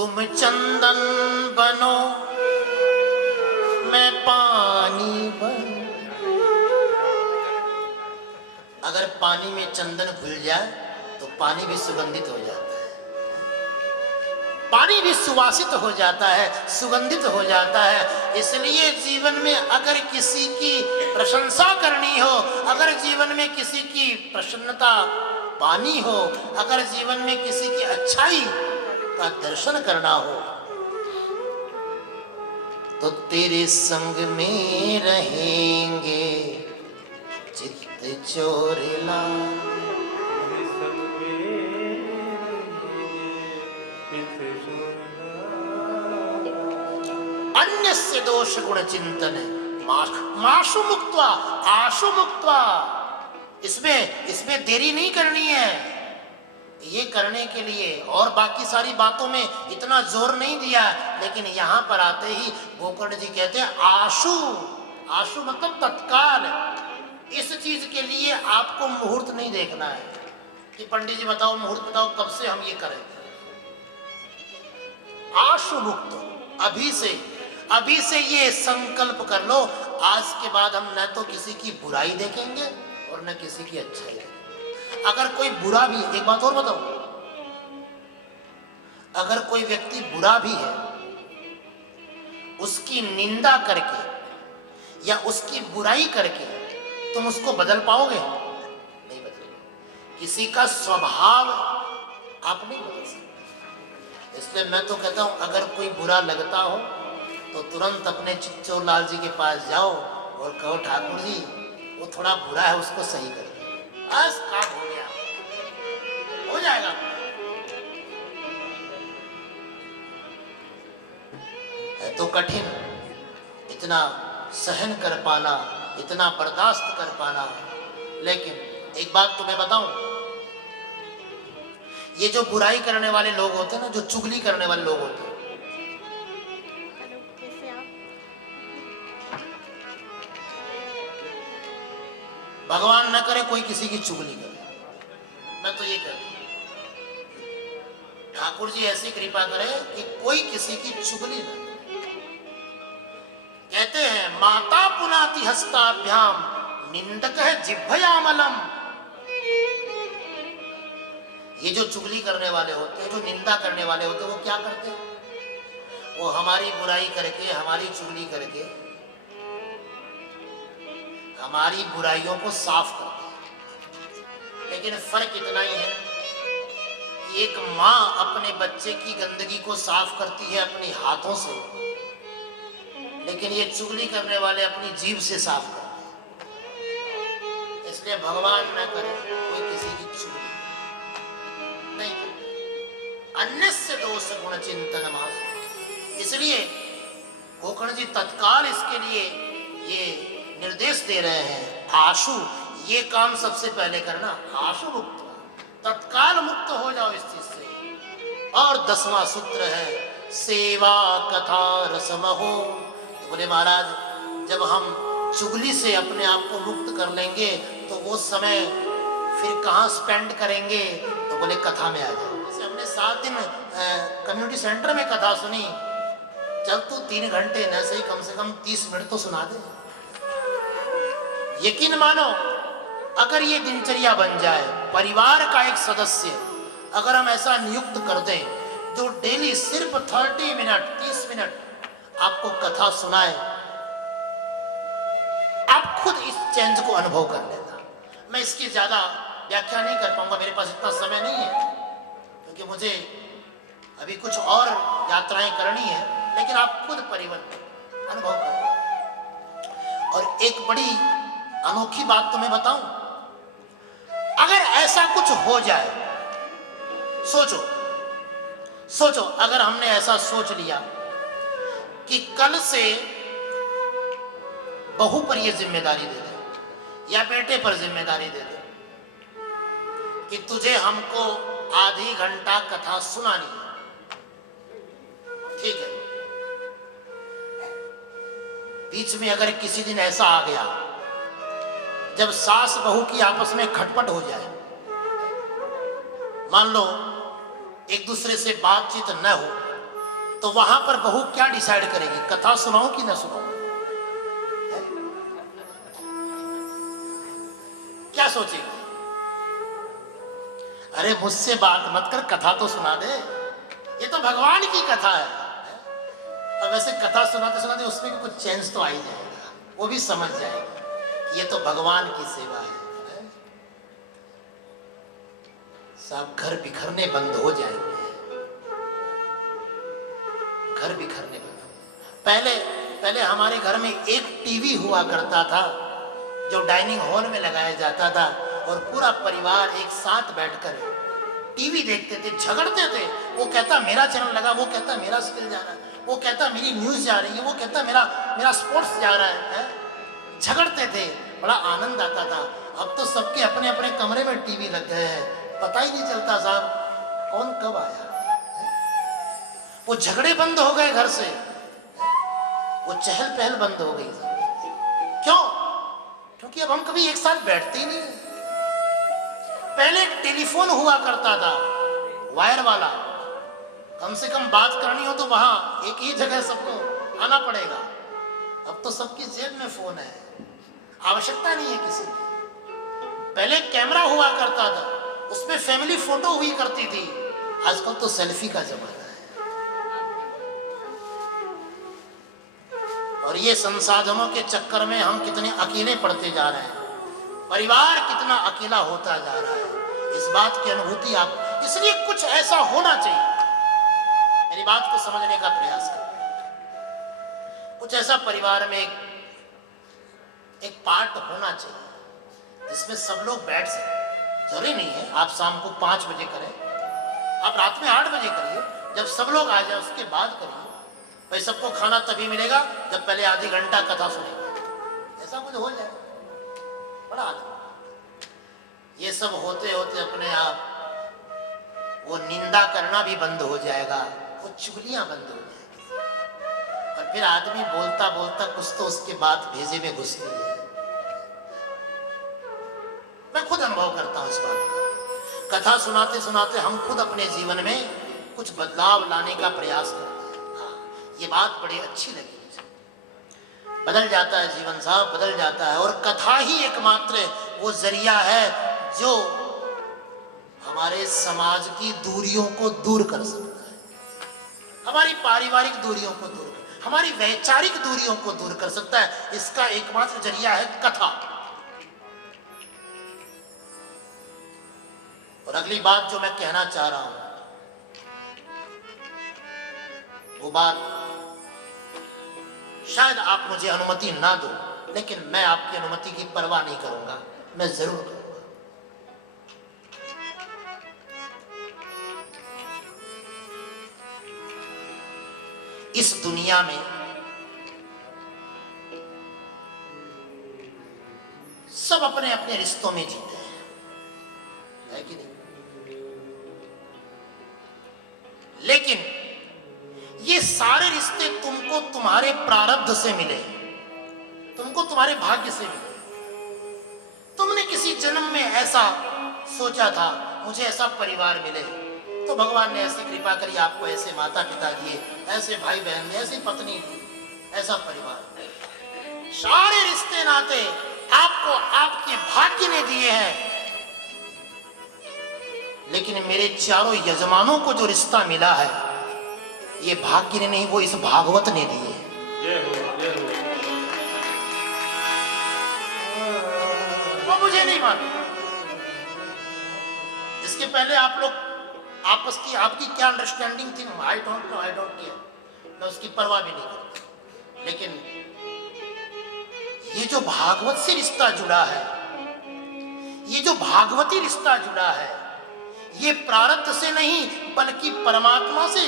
तुम चंदन बनो मैं पानी बन। अगर पानी में चंदन घुल जाए तो पानी भी सुगंधित हो जाता है, पानी भी सुवासित हो जाता है, सुगंधित हो जाता है। इसलिए जीवन में अगर किसी की प्रशंसा करनी हो, अगर जीवन में किसी की प्रसन्नता पानी हो, अगर जीवन में किसी की अच्छाई का दर्शन करना हो, तो तेरे संग में रहेंगे चित्त चोरला। अन्य से दोष गुण चिंतन माशु मुक्त्वा आशु मुक्त्वा। इसमें देरी नहीं करनी है, ये करने के लिए और बाकी सारी बातों में इतना जोर नहीं दिया, लेकिन यहां पर आते ही गोकर्ण जी कहते हैं आशु। आशु मतलब तत्काल। इस चीज के लिए आपको मुहूर्त नहीं देखना है कि पंडित जी बताओ मुहूर्त बताओ कब से हम ये करें। आशु मुक्त, अभी से ये संकल्प कर लो, आज के बाद हम न तो किसी की बुराई देखेंगे और न किसी की अच्छाई देखेंगे। अगर कोई बुरा भी, एक बात और बताओ, अगर कोई व्यक्ति बुरा भी है, उसकी निंदा करके या उसकी बुराई करके तुम उसको बदल पाओगे? नहीं बदलोगे। किसी का स्वभाव आप नहीं बदल सकते। इसलिए मैं तो कहता हूं अगर कोई बुरा लगता हो तो तुरंत अपने चिच्चोर लाल जी के पास जाओ और कहो ठाकुर जी वो थोड़ा बुरा है उसको सही कर दो, बस काम हो गया, हो जाएगा। है तो कठिन इतना सहन कर पाना, इतना बर्दाश्त कर पाना। लेकिन एक बात तुम्हें बताऊं, ये जो बुराई करने वाले लोग होते हैं ना, जो चुगली करने वाले लोग होते हैं, भगवान न करे कोई किसी की चुगली करे। मैं तो ये कहता हूं ठाकुर जी ऐसी कृपा करे कि कोई किसी की चुगली न। कहते हैं माता पुनाति हस्ताभ्याम निंदक है जिह्वयामलम। ये जो चुगली करने वाले होते हैं, जो निंदा करने वाले होते हैं, वो क्या करते हैं? वो हमारी बुराई करके, हमारी चुगली करके हमारी बुराइयों को साफ करते हैं। लेकिन फर्क इतना ही है कि एक माँ अपने बच्चे की गंदगी को साफ करती है अपने हाथों से, लेकिन ये चुगली करने वाले अपनी जीभ से साफ करते हैं। इसलिए भगवान न करे कोई किसी की चुगली नहीं करे। अन्य से दोष गुण चिंतन मास। इसलिए गोकर्ण जी तत्काल इसके लिए ये निर्देश दे रहे हैं आशु, ये काम सबसे पहले करना। आशु मुक्त, तत्काल मुक्त हो जाओ इस चीज से। और 10वां सूत्र है सेवा कथा रसमहो। तो बोले महाराज जब हम चुगली से अपने आप को मुक्त कर लेंगे तो वो समय फिर कहाँ स्पेंड करेंगे? तो बोले कथा में आ जाओ। जैसे हमने 7 दिन कम्युनिटी सेंटर में कथा सुनी, चल तू 3 घंटे न सही कम से कम 30 मिनट तो सुना दे। यकीन मानो अगर ये दिनचर्या बन जाए, परिवार का एक सदस्य अगर हम ऐसा नियुक्त कर दें जो डेली सिर्फ 30 मिनट 30 मिनट आपको कथा सुनाए, आप खुद इस चेंज को अनुभव कर लेना। मैं इसकी ज्यादा व्याख्या नहीं कर पाऊंगा, मेरे पास इतना समय नहीं है, क्योंकि मुझे अभी कुछ और यात्राएं करनी है, लेकिन आप खुद परिवर्तन अनुभव करें। और एक बड़ी अनोखी बात तुम्हें बताऊं, अगर ऐसा कुछ हो जाए, सोचो अगर हमने ऐसा सोच लिया कि कल से बहू पर यह जिम्मेदारी दे दे या बेटे पर जिम्मेदारी दे दे कि तुझे हमको आधी घंटा कथा सुनानी है, ठीक है। बीच में अगर किसी दिन ऐसा आ गया जब सास बहू की आपस में खटपट हो जाए, मान लो एक दूसरे से बातचीत न हो, तो वहां पर बहू क्या डिसाइड करेगी, कथा सुनाऊं कि ना सुनाऊं? क्या सोचेगी? अरे मुझसे बात मत कर, कथा तो सुना दे, ये तो भगवान की कथा है। और वैसे कथा सुनाते सुनाते उसमें भी कुछ चेंज तो आ ही जाएगा, वो भी समझ जाएगा ये तो भगवान की सेवा है। सब घर बिखरने बंद हो जाएंगे, घर बिखरने बंद। पहले हमारे घर में एक टीवी हुआ करता था जो डाइनिंग हॉल में लगाया जाता था, और पूरा परिवार एक साथ बैठकर टीवी देखते थे, झगड़ते थे। वो कहता मेरा चैनल लगा, वो कहता मेरा सीरियल जा रहा है, वो कहता मेरी न्यूज जा रही है, वो कहता मेरा स्पोर्ट्स जा रहा है। झगड़ते थे, बड़ा आनंद आता था। अब तो सबके अपने अपने कमरे में टीवी लग गए हैं, पता ही नहीं चलता साहब कौन कब आया। वो झगड़े बंद हो गए घर से, वो चहल पहल बंद हो गई। क्यों? क्योंकि अब हम कभी एक साथ बैठते ही नहीं। पहले टेलीफोन हुआ करता था वायर वाला, कम से कम बात करनी हो तो वहां एक ही जगह सबको आना पड़ेगा। अब तो सबकी जेब में फोन है, आवश्यकता नहीं है किसी की। पहले कैमरा हुआ करता था, उसमें फैमिली फोटो हुई करती थी, आजकल तो सेल्फी का जमाना है। और ये संसाधनों के चक्कर में हम कितने अकेले पड़ते जा रहे हैं, परिवार कितना अकेला होता जा रहा है। इस बात की अनुभूति आप, इसलिए कुछ ऐसा होना चाहिए, मेरी बात को समझने का प्रयास करें। कुछ ऐसा परिवार में एक पार्ट होना चाहिए जिसमें सब लोग बैठ सकें। जरूरी नहीं है आप शाम को 5 बजे करें, आप रात में 8 बजे करिए, जब सब लोग आ जाए उसके बाद करिए। भाई सबको खाना तभी मिलेगा जब पहले आधी घंटा कथा सुनेंगे, ऐसा कुछ हो जाए बड़ा आदमी। ये सब होते होते अपने आप वो निंदा करना भी बंद हो जाएगा, वो चुगलियां बंद हो जाएगी, और फिर आदमी बोलता बोलता कुछ तो उसके बाद भेजे में घुसती है। मैं खुद अनुभव करता हूं इस बात का। कथा सुनाते सुनाते हम खुद अपने जीवन में कुछ बदलाव लाने का प्रयास करते हैं। ये बात बड़ी अच्छी लगी मुझे। बदल जाता है जीवन साहब, बदल जाता है। और कथा ही एकमात्र वो जरिया है जो हमारे समाज की दूरियों को दूर कर सकता है, हमारी पारिवारिक दूरियों को दूर कर, हमारी वैचारिक दूरियों को दूर कर सकता है। इसका एकमात्र जरिया है कथा। और अगली बात जो मैं कहना चाह रहा हूं, वो बात शायद आप मुझे अनुमति ना दो, लेकिन मैं आपकी अनुमति की परवाह नहीं करूंगा, मैं जरूर करूंगा। इस दुनिया में सब अपने अपने रिश्तों में जीते हैं, है कि नहीं? लेकिन ये सारे रिश्ते तुमको तुम्हारे प्रारब्ध से मिले, तुमको तुम्हारे भाग्य से मिले। तुमने किसी जन्म में ऐसा सोचा था मुझे ऐसा परिवार मिले, तो भगवान ने ऐसी कृपा करी, आपको ऐसे माता पिता दिए, ऐसे भाई बहन, ऐसी पत्नी दी, ऐसा परिवार। सारे रिश्ते नाते आपको आपके भाग्य ने दिए हैं। लेकिन मेरे चारों यजमानों को जो रिश्ता मिला है, ये भाग्य ने नहीं, वो इस भागवत ने दिए। वो मुझे नहीं मालूम, इसके पहले आप लोग आपस की आपकी क्या अंडरस्टैंडिंग थी, I don't know, I don't care, मैं उसकी परवाह भी नहीं करता। लेकिन ये जो भागवत से रिश्ता जुड़ा है, ये जो भागवती रिश्ता जुड़ा है, ये प्रारब्ध से नहीं बल्कि परमात्मा से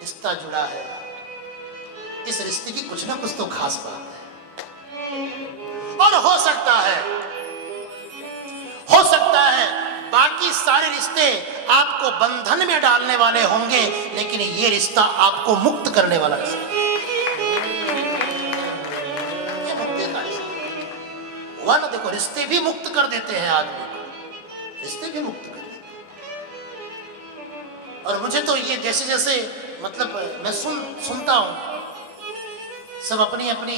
रिश्ता जुड़ा है। इस रिश्ते की कुछ ना कुछ तो खास बात है। और हो सकता है बाकी सारे रिश्ते आपको बंधन में डालने वाले होंगे, लेकिन ये रिश्ता आपको मुक्त करने वाला रिश्ता, ये मुक्ति का रिश्ता हुआ ना। देखो रिश्ते भी मुक्त कर देते हैं आदमी को, रिश्ते भी मुक्त कर देते हैं। और मुझे तो ये जैसे जैसे मतलब मैं सुनता हूँ, सब अपनी अपनी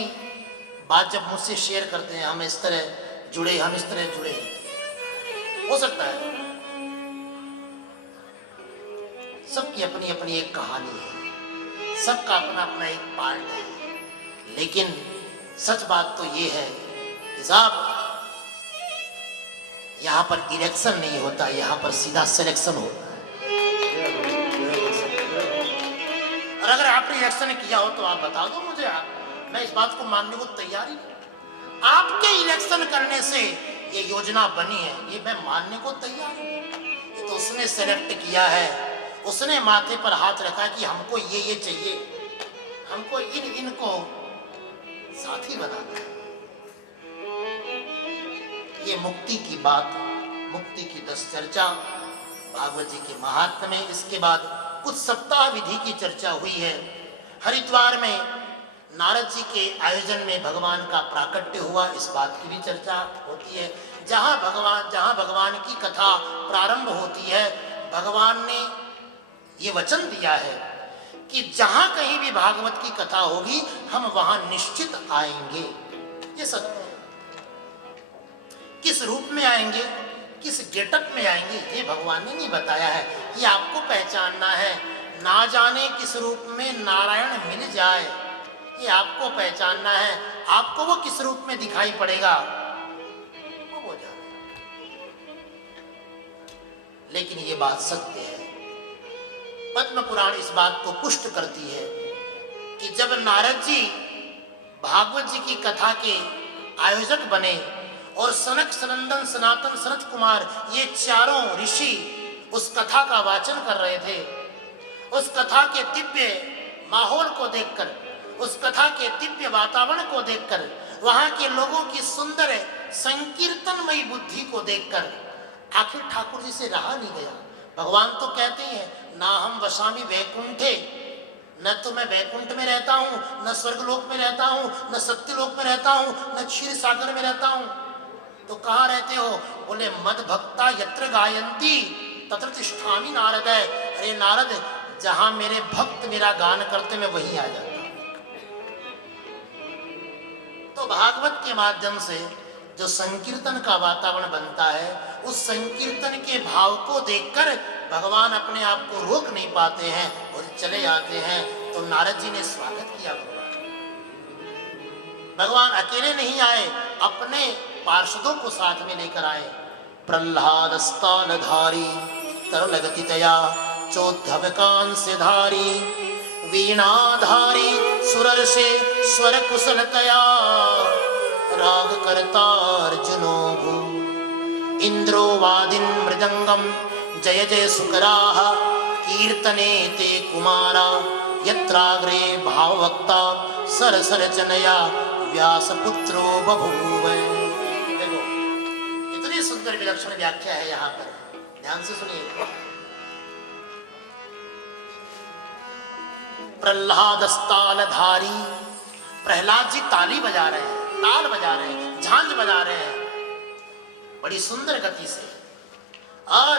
बात जब मुझसे शेयर करते हैं, हम इस तरह जुड़े, हम इस तरह जुड़े, हो सकता है सबकी अपनी अपनी एक कहानी है, सबका अपना अपना एक पार्ट है। लेकिन सच बात तो ये है कि साहब यहां पर इलेक्शन नहीं होता, यहां पर सीधा सिलेक्शन होता है। और अगर आपने इलेक्शन किया हो तो आप बता दो मुझे, मैं इस बात को मानने को तैयार ही नहीं। आपके इलेक्शन करने से ये योजना बनी है, ये मैं मानने को तैयार हूं। ये तो उसने सेलेक्ट किया है, उसने माथे पर हाथ रखा कि हमको ये चाहिए, हमको इनको साथी बनाना है। ये मुक्ति की बात, मुक्ति की 10 चर्चा भागवत जी के महात्म्य में। इसके बाद कुछ सप्ताह विधि की चर्चा हुई है। हरिद्वार में नारद जी के आयोजन में भगवान का प्राकट्य हुआ, इस बात की भी चर्चा होती है। जहां भगवान की कथा प्रारंभ होती है, भगवान ने ये वचन दिया है कि जहां कहीं भी भागवत की कथा होगी हम वहां निश्चित आएंगे। ये सत्य है। किस रूप में आएंगे, किस गेटअप में आएंगे, ये भगवान ने नहीं बताया है। ये आपको पहचानना है। ना जाने किस रूप में नारायण मिल जाए, ये आपको पहचानना है। आपको वो किस रूप में दिखाई पड़ेगा वो जाने। लेकिन ये बात सत्य है। पद्म पुराण इस बात को पुष्ट करती है कि जब नारद जी भागवत जी की कथा के आयोजक बने और सनक, सनंदन, सनातन, सनत कुमार ये चारों ऋषि उस कथा का वाचन कर रहे थे, उस कथा के दिव्य माहौल को देखकर, उस कथा के दिव्य वातावरण को देखकर, वहां के लोगों की सुंदर संकीर्तनमयी बुद्धि को देखकर आखिर ठाकुर जी से रहा नहीं गया। भगवान तो कहते हैं ना हम वसामी वैकुंठे, न तो मैं वैकुंठ में रहता हूँ, न स्वर्गलोक में रहता हूँ, न सत्यलोक में रहता हूँ, न क्षीर सागर में रहता हूँ। तो कहाँ रहते हो? बोले मद भक्ता यत्र गायंती तत्र तिष्ठामि नारद। अरे नारद, जहां मेरे भक्त मेरा गान करते मैं वहीं आ जाता। तो भागवत के माध्यम से जो संकीर्तन का वातावरण बनता है, उस संकीर्तन के भाव को देखकर भगवान अपने आप को रोक नहीं पाते हैं और चले जाते हैं। तो नारद जी ने स्वागत किया। भगवान अकेले नहीं आए, अपने पार्षदों को साथ में लेकर आए। प्रह्लाद स्थानधारी तरलगतितया चोद्धव कांस्यधारी वीणाधारी सुरर्षे स्वर कुशलतया राग कर्तार्जुनो भू इंद्रो वादिन मृदंगम जय जय सुकराः कीर्तने ते कुमारा यत्राग्रे भाववक्ता सरसरचनया व्यासपुत्रो बभूव। देखो इतनी सुंदर विलक्षण व्याख्या है यहाँ पर, ध्यान से सुनिए। प्रह्लाद तालधारी, प्रहलाद जी ताली बजा रहे हैं, ताल बजा रहे हैं, झांझ बजा रहे हैं बड़ी सुंदर गति से। और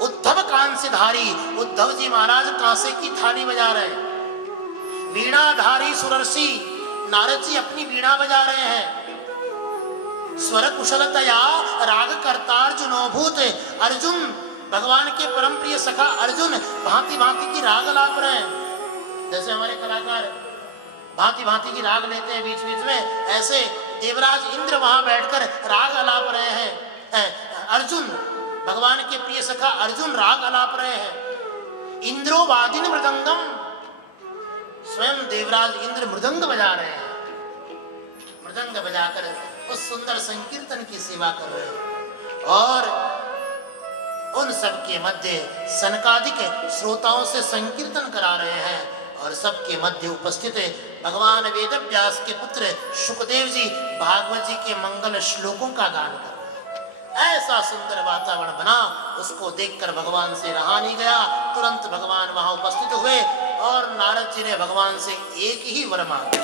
उद्धव कांस्यधारी, उद्धव जी महाराज कांसे की थाली बजा रहे हैं। वीणाधारी सुरर्षि, नारद जी अपनी वीणा बजा रहे हैं। स्वर कुशलतया राग कर्तार्जुनोभूत, अर्जुन भगवान के परम प्रिय सखा अर्जुन भांति भांति की राग लाप रहे हैं। जैसे हमारे कलाकार भांति भांति की राग लेते हैं बीच बीच में, ऐसे देवराज इंद्र वहां बैठकर राग अलाप रहे हैं। अर्जुन भगवान के प्रिय सखा अर्जुन राग अलाप रहे हैं। इंद्रो वादिन मृदंगम, स्वयं देवराज इंद्र मृदंग बजा रहे हैं। मृदंग बजाकर उस सुंदर संकीर्तन की सेवा कर रहे हैं। और उन सबके मध्य सनकादिक श्रोताओं से संकीर्तन करा रहे हैं। और सबके मध्य उपस्थित भगवान वेदव्यास के पुत्र शुकदेव जी भागवत जी के मंगल श्लोकों का गान कर रहे हैं। ऐसा सुंदर वातावरण बना, उसको देखकर भगवान से रहा नहीं गया। तुरंत भगवान वहां उपस्थित हुए और नारद जी ने भगवान से एक ही वर मांगा।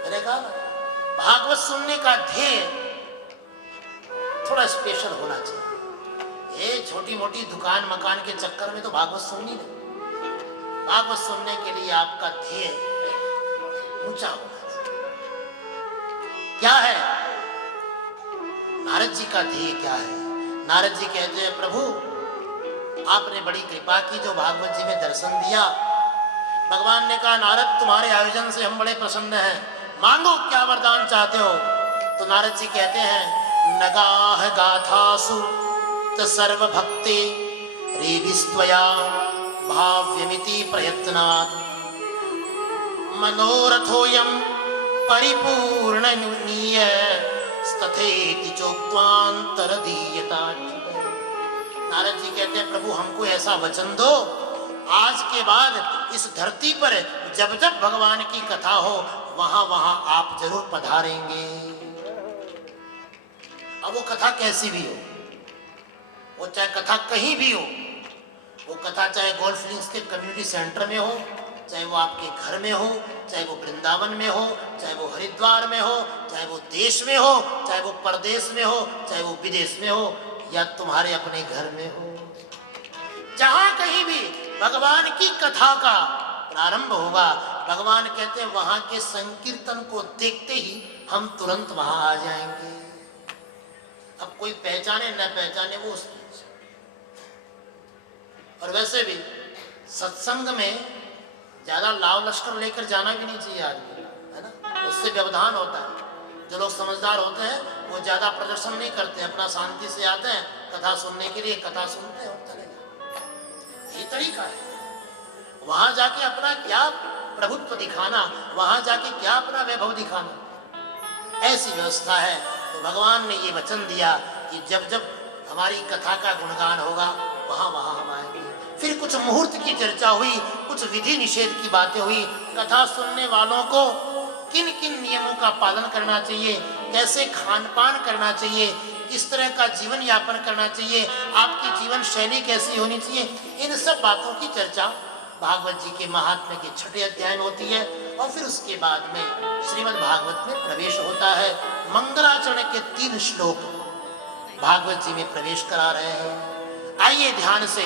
मैंने कहा भागवत सुनने का ध्येय थोड़ा स्पेशल होना चाहिए। ये छोटी मोटी दुकान मकान के चक्कर में तो भागवत सुननी नहीं। भागवत सुनने के लिए आपका ध्येय ऊंचा होना चाहिए। क्या है नारद जी का ध्येय? क्या है? नारद जी कहते हैं, प्रभु आपने बड़ी कृपा की जो भागवत जी में दर्शन दिया। भगवान ने कहा, नारद तुम्हारे आयोजन से हम बड़े प्रसन्न हैं, मांगो क्या वरदान चाहते हो। तो नारद जी कहते हैं, नगाह गाथासु त सर्व भक्ति रेविस्त्वया भाव्यमिति प्रयत्नात् मनोरथोयम परिपूर्णनीय तथेति चोक्त्वान्तरदीयता। नारद जी कहते हैं, प्रभु हमको ऐसा वचन दो, आज के बाद इस धरती पर जब जब भगवान की कथा हो वहां वहां आप जरूर पधारेंगे। अब वो कथा कैसी भी हो, वो चाहे कथा कहीं भी हो, वो कथा चाहे गोल्फ लिंक्स के कम्युनिटी सेंटर में हो, चाहे वो आपके घर में हो, चाहे वो वृंदावन में हो, चाहे वो हरिद्वार में हो, चाहे वो देश में हो, चाहे वो परदेश में हो, चाहे वो विदेश में हो, या तुम्हारे अपने घर में हो, जहां कहीं भी भगवान की कथा का प्रारंभ होगा, भगवान कहते हैं वहां के संकीर्तन को देखते ही हम तुरंत वहां आ जाएंगे। अब कोई पहचाने न पहचाने वो उसमें। और वैसे भी सत्संग में ज्यादा लाव लश्कर लेकर जाना भी नहीं चाहिए आदमी, है ना, उससे व्यवधान होता है। जो लोग समझदार होते हैं वो ज्यादा प्रदर्शन नहीं करते, अपना शांति से आते हैं कथा सुनने के लिए, कथा सुनते हैं और चले जाते। ये तरीका है। वहां जाके अपना क्या प्रभुत्व दिखाना, वहां जाके क्या अपना वैभव दिखाना, ऐसी व्यवस्था है। तो भगवान ने ये वचन दिया कि जब जब हमारी कथा का गुणगान होगा वहां वहां हम आएंगे। फिर कुछ मुहूर्त की चर्चा हुई, कुछ विधि निषेध की बातें हुई, कथा सुनने वालों को किन किन नियमों का पालन करना चाहिए, कैसे खान पान करना चाहिए, किस तरह का जीवन यापन करना चाहिए, आपकी जीवन शैली कैसी होनी चाहिए, इन सब बातों की चर्चा भागवत जी के महात्म्य के 6ठे अध्याय में होती है। और फिर उसके बाद में श्रीमद् भागवत में प्रवेश होता है। मंगलाचरण के 3 श्लोक भागवत जी में प्रवेश करा रहे हैं। आइए ध्यान से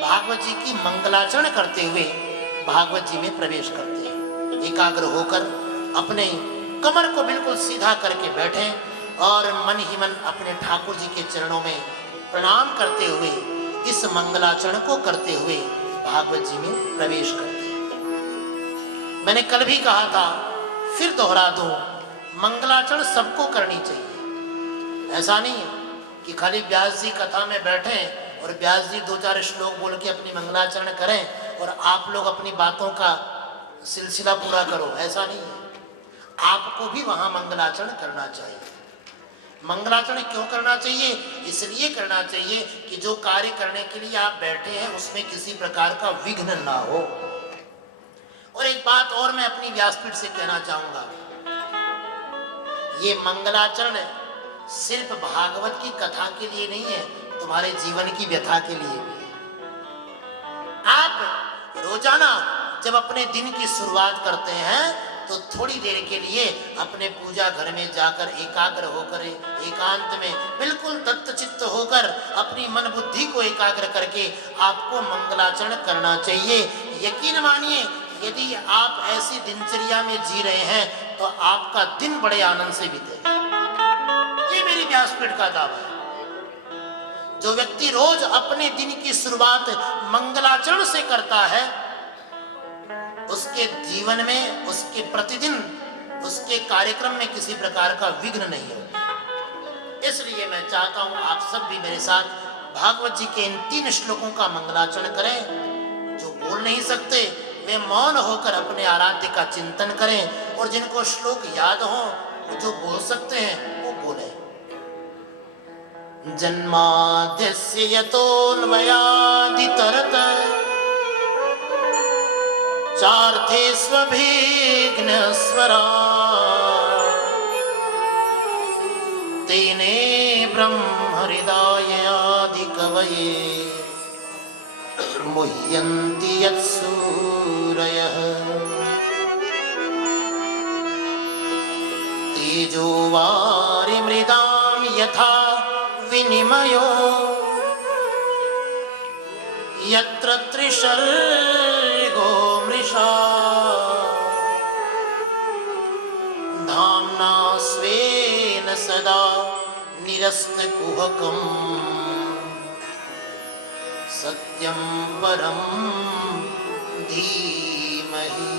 भागवत जी की मंगलाचरण करते हुए भागवत जी में प्रवेश करते हैं। एकाग्र होकर अपने कमर को बिल्कुल सीधा करके बैठें और मन ही मन अपने ठाकुर जी के चरणों में प्रणाम करते हुए इस मंगलाचरण को करते हुए भागवत जी में प्रवेश करते हैं। मैंने कल भी कहा था, फिर दोहरा दूं, मंगलाचरण सबको करनी चाहिए। ऐसा नहीं है कि खाली व्यास जी कथा में बैठे और व्यास जी 2-4 श्लोक बोल के अपनी मंगलाचरण करें और आप लोग अपनी बातों का सिलसिला पूरा करो, ऐसा नहीं है। आपको भी वहां मंगलाचरण करना चाहिए। मंगलाचरण क्यों करना चाहिए? इसलिए करना चाहिए कि जो कार्य करने के लिए आप बैठे हैं उसमें किसी प्रकार का विघ्न ना हो। और एक बात और मैं अपनी व्यासपीठ से कहना चाहूंगा, ये मंगलाचरण सिर्फ भागवत की कथा के लिए नहीं है, तुम्हारे जीवन की व्यथा के लिए भी है। आप रोजाना जब अपने दिन की शुरुआत करते हैं तो थोड़ी देर के लिए अपने पूजा घर में जाकर एकाग्र होकर, एकांत में बिल्कुल तत्चित्त होकर अपनी मन बुद्धि को एकाग्र करके आपको मंगलाचरण करना चाहिए। यकीन मानिए, यदि आप ऐसी दिनचर्या में जी रहे हैं तो आपका दिन बड़े आनंद से बीतेगा। ये मेरी व्यासपीठ का दावा है। जो व्यक्ति रोज अपने दिन की शुरुआत मंगलाचरण से करता है, उसके जीवन में, उसके प्रतिदिन, उसके कार्यक्रम में किसी प्रकार का विघ्न नहीं होता। इसलिए मैं चाहता हूं आप सब भी मेरे साथ भागवत जी के इन 3 श्लोकों का मंगलाचरण करें। जो बोल नहीं सकते वे मौन होकर अपने आराध्य का चिंतन करें, और जिनको श्लोक याद हो, जो बोल सकते हैं वो बोले। जन्माद्यस्य यतोऽन्वयादितरत चार्थे स्वभिघ्नस्वरा तेने ब्रह्महृदायादिकवये मुह्यन्ति यत्सूरयः तेजो वारिमृदां यथा विनिमयो यत्र त्रिसर्गो मृषा धाम्ना स्वेन सदा निरस्तकुहकम् सत्यं परं धीमहि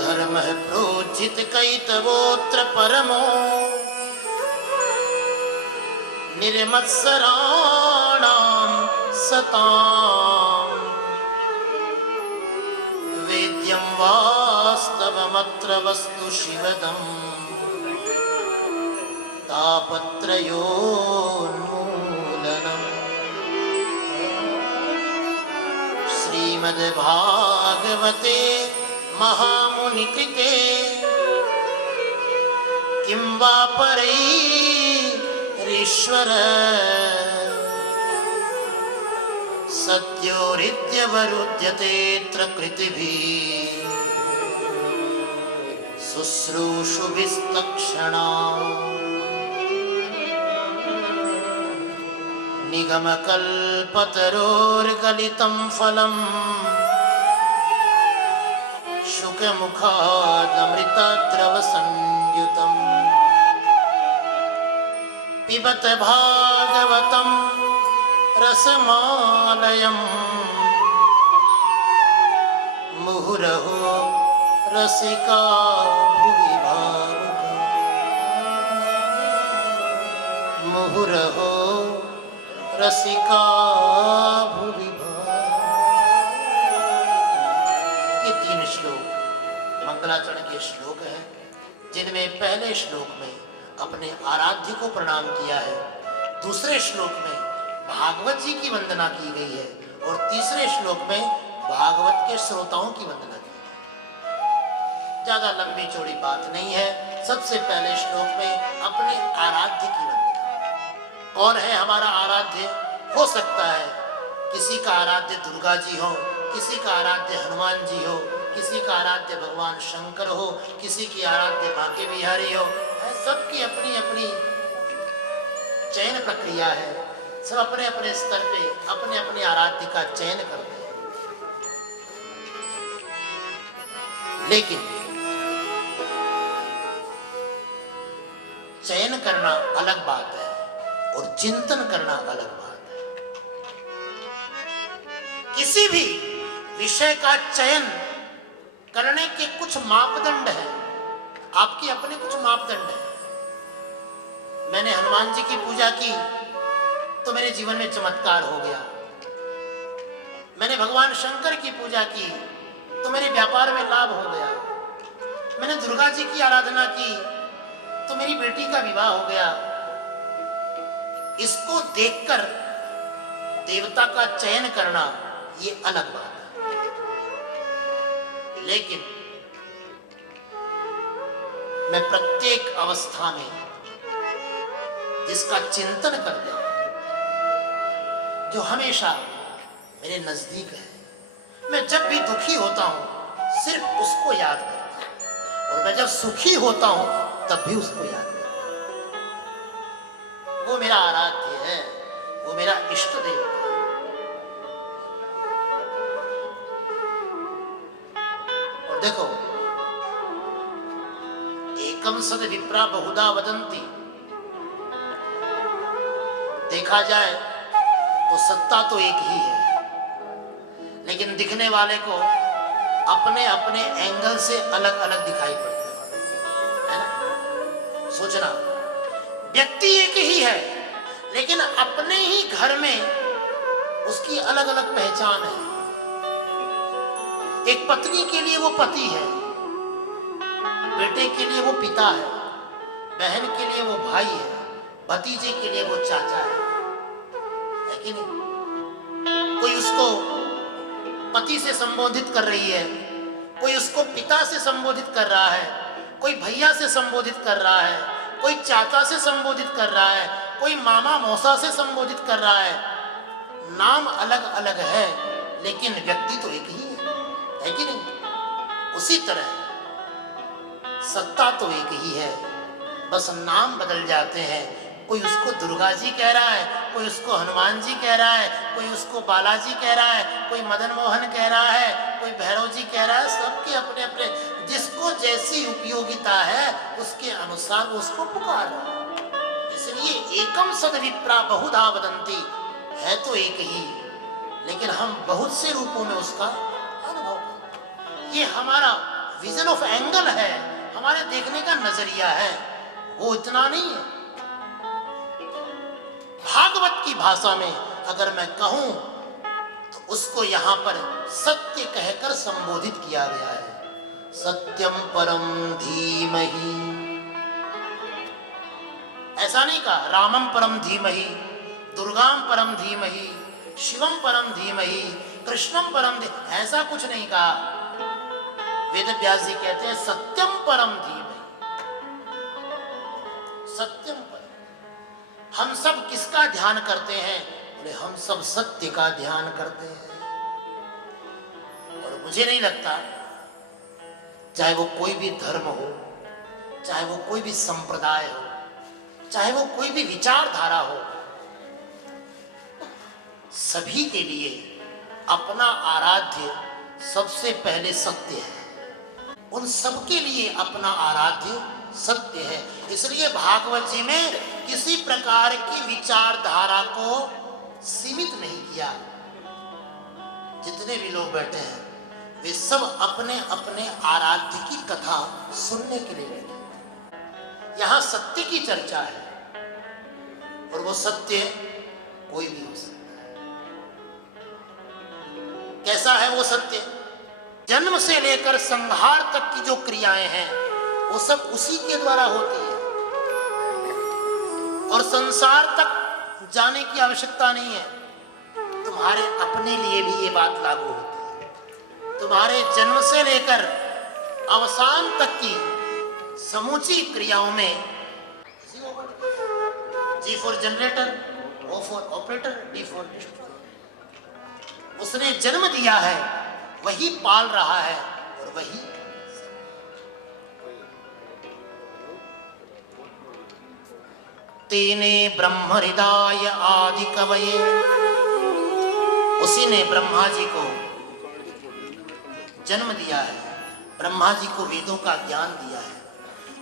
धर्मः प्रोज्झित कैतवोऽत्र परमो निर्मत्सराणां सताम् वेद्यं वास्तवमत्र वस्तु शिवदम् तापत्रयोन्मूलनम् श्रीमद्भागवते महामुनिकृते किं वा परैरीश्वर सद्योरित्यवरुध्यतेऽत्र कृतिभिः शुश्रूषुभिस्तक्षणा निगमकल्पतरोर्गलितं फलम् शुकमुखादमृतद्रवसंयुतम् पिबत भागवतं रसमालयम् मुहुरहो रसिका भुवि भावुका मुहुरहो रसिका भुवि भावुका। ये 3 श्लोक मंगलाचरण के श्लोक हैं, जिनमें पहले श्लोक में अपने आराध्य को प्रणाम किया है, दूसरे श्लोक में भागवत जी की वंदना की गई है और तीसरे श्लोक में भागवत के श्रोताओं की वंदना की है। ज्यादा लंबी चौड़ी बात नहीं है। सबसे पहले श्लोक में अपने आराध्य की वंदना। कौन है हमारा आराध्य? हो सकता है किसी का आराध्य दुर्गा जी हो, किसी का आराध्य हनुमान जी हो, किसी का आराध्य भगवान शंकर हो, किसी की आराध्य भाग्य बिहारी हो। सबकी अपनी अपनी चयन प्रक्रिया है। सब अपने अपने स्तर पे अपने अपने आराध्य का चयन करते हैं। लेकिन चयन करना अलग बात है और चिंतन करना अलग बात है। किसी भी विषय का चयन करने के कुछ मापदंड हैं। आपके अपने कुछ मापदंड हैं। मैंने हनुमान जी की पूजा की तो मेरे जीवन में चमत्कार हो गया। मैंने भगवान शंकर की पूजा की तो मेरे व्यापार में लाभ हो गया। मैंने दुर्गा जी की आराधना की तो मेरी बेटी का विवाह हो गया। इसको देखकर देवता का चयन करना ये अलग बात है। लेकिन मैं प्रत्येक अवस्था में जिसका चिंतन करता हूं, जो हमेशा मेरे नजदीक है, मैं जब भी दुखी होता हूं सिर्फ उसको याद करता हूं, और मैं जब सुखी होता हूं तब भी उसको याद करता हूं। वो मेरा आराध्य है, वो मेरा इष्ट देवता है। और देखो, एकम सद विप्रा बहुधा वदंती। देखा जाए तो सत्ता तो एक ही है, लेकिन दिखने वाले को अपने अपने एंगल से अलग अलग दिखाई पड़ते है ना। सोचना, व्यक्ति एक ही है लेकिन अपने ही घर में उसकी अलग अलग पहचान है। एक पत्नी के लिए वो पति है, बेटे के लिए वो पिता है, बहन के लिए वो भाई है, भतीजे के लिए वो चाचा है कि नहीं? कोई उसको पति से संबोधित कर रही है, कोई उसको पिता से संबोधित कर रहा है, कोई भैया से संबोधित कर रहा है, कोई चाचा से संबोधित कर रहा है, कोई मामा मौसा से संबोधित कर रहा है। नाम अलग अलग है लेकिन व्यक्ति तो एक ही है कि नहीं? उसी तरह सत्ता तो एक ही है, बस नाम बदल जाते हैं। कोई उसको दुर्गा जी कह रहा है, कोई उसको हनुमान जी कह रहा है, कोई उसको बालाजी कह रहा है, कोई मदन मोहन कह रहा है, कोई भैरव जी कह रहा है। सबके अपने अपने, जिसको जैसी उपयोगिता है उसके अनुसार वो उसको पुकार रहा है। इसलिए एकम सद विप्रा बहुधा वदंती, है तो एक ही, लेकिन हम बहुत से रूपों में उसका अनुभव करते हैं। ये हमारा विजन ऑफ एंगल है, हमारे देखने का नजरिया है, वो इतना नहीं है। भागवत की भाषा में अगर मैं कहूं तो उसको यहां पर सत्य कहकर संबोधित किया गया है। सत्यम परम धीमहि, ऐसा नहीं कहा रामम परम धीमहि, दुर्गाम परम धीमहि, शिवम परम धीमहि, कृष्णम परम धीमहि, ऐसा कुछ नहीं कहा। वेद व्यास जी कहते हैं सत्यम परम धीमहि, सत्यम परम। हम सब किसका ध्यान करते हैं? बोले हम सब सत्य का ध्यान करते हैं। और मुझे नहीं लगता, चाहे वो कोई भी धर्म हो, चाहे वो कोई भी संप्रदाय हो, चाहे वो कोई भी विचारधारा हो, सभी के लिए अपना आराध्य सबसे पहले सत्य है। उन सबके लिए अपना आराध्य सत्य है। इसलिए भागवत जी में किसी प्रकार की विचारधारा को सीमित नहीं किया। जितने भी लोग बैठे हैं वे सब अपने अपने आराध्य की कथा सुनने के लिए बैठे। यहां सत्य की चर्चा है और वो सत्य कोई भी हो सकता है। कैसा है वो सत्य? जन्म से लेकर संहार तक की जो क्रियाएं हैं वो सब उसी के द्वारा होती है, और संसार तक जाने की आवश्यकता नहीं है। तुम्हारे अपने लिए भी ये बात लागू होती है। तुम्हारे जन्म से लेकर अवसान तक की समूची क्रियाओं में G for generator, O for operator, D for distributor. उसने जन्म दिया है, वही पाल रहा है और वही तेने ब्रह्म हृदय आदि कवये, उसी ने ब्रह्मा जी को जन्म दिया है, ब्रह्मा जी को वेदों का ज्ञान दिया है।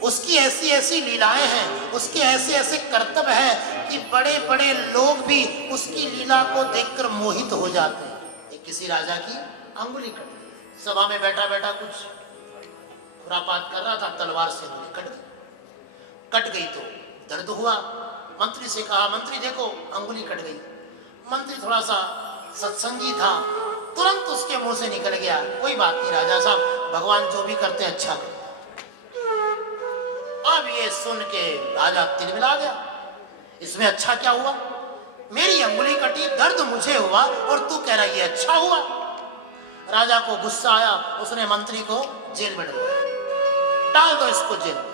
उसकी ऐसी ऐसी लीलाएं हैं, उसके ऐसे ऐसे कर्तव्य हैं कि बड़े बड़े लोग भी उसकी लीला को देखकर मोहित हो जाते हैं। एक किसी राजा की अंगुली कट गई, सभा में बैठा बैठा कुछ खुरापात कर रहा था, तलवार से अंगुली कट गई तो दर्द हुआ। मंत्री से कहा, मंत्री देखो अंगुली कट गई। मंत्री थोड़ा सा सत्संगी था, तुरंत उसके मुंह से निकल गया, कोई बात नहीं राजा साहब, भगवान जो भी करते हैं अच्छा करते हैं। अब ये सुन के राजा तिलमिला गया, इसमें अच्छा क्या हुआ? मेरी अंगुली कटी, दर्द मुझे हुआ और तू कह रहा ये अच्छा हुआ। राजा को गुस्सा आया, उसने मंत्री को जेल में डाल दो इसको जेल में।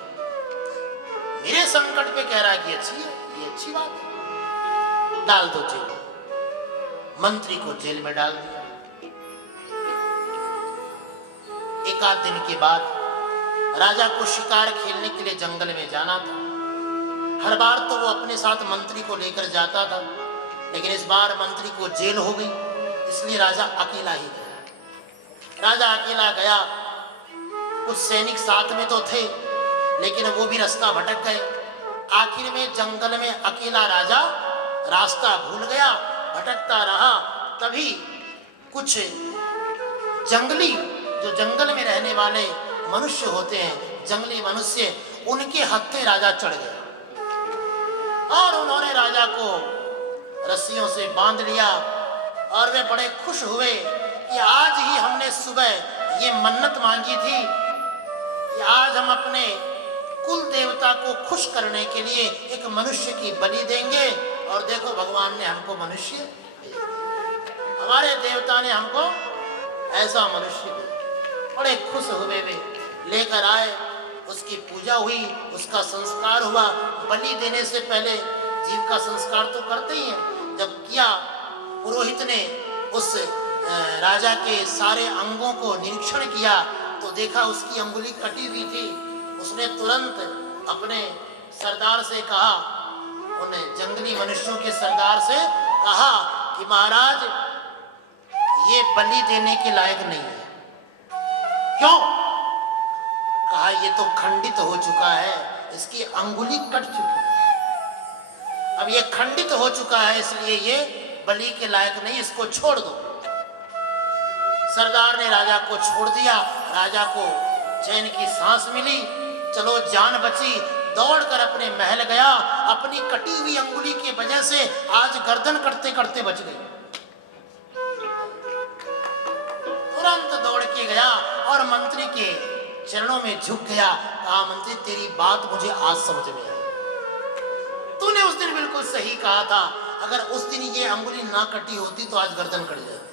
मेरे संकट पे कह रहा है कि अच्छी है, ये अच्छी बात है, डाल दो जेल में। मंत्री को जेल में डाल दिया। एक आध दिन के बाद राजा को शिकार खेलने के लिए जंगल में जाना था। हर बार तो वो अपने साथ मंत्री को लेकर जाता था, लेकिन इस बार मंत्री को जेल हो गई, इसलिए राजा अकेला ही गया। राजा अकेला गया, कुछ सैनिक साथ में तो थे, लेकिन वो भी रास्ता भटक गए। आखिर में जंगल में अकेला राजा रास्ता भूल गया, भटकता रहा। तभी कुछ जंगली, जो जंगल में रहने वाले मनुष्य होते हैं, जंगली मनुष्य, उनके हत्थे राजा चढ़ गया और उन्होंने राजा को रस्सियों से बांध लिया। और वे बड़े खुश हुए कि आज ही हमने सुबह ये मन्नत मांगी थी कि आज हम अपने कुल देवता को खुश करने के लिए एक मनुष्य की बलि देंगे। और देखो भगवान ने हमको मनुष्य, हमारे देवता ने हमको ऐसा मनुष्य दिया। बड़े खुश हुए वे, लेकर आए, उसकी पूजा हुई, उसका संस्कार हुआ। बलि देने से पहले जीव का संस्कार तो करते ही हैं। जब किया, पुरोहित ने उस राजा के सारे अंगों को निरीक्षण किया तो देखा उसकी अंगुली कटी हुई थी। उसने तुरंत अपने सरदार से कहा, उन जंगली मनुष्यों के सरदार से कहा कि महाराज ये बलि देने के लायक नहीं है। क्यों? कहा ये तो खंडित हो चुका है, इसकी अंगुली कट चुकी है, अब ये खंडित हो चुका है, इसलिए ये बलि के लायक नहीं, इसको छोड़ दो। सरदार ने राजा को छोड़ दिया। राजा को चैन की सांस मिली, चलो जान बची। दौड़कर अपने महल गया, अपनी कटी हुई अंगुली की वजह से आज गर्दन कटते कटते बच गई। तुरंत दौड़ के गया और मंत्री के चरणों में झुक गया। कहा मंत्री तेरी बात मुझे आज समझ में आई, तूने उस दिन बिल्कुल सही कहा था, अगर उस दिन ये अंगुली ना कटी होती तो आज गर्दन कट जाती।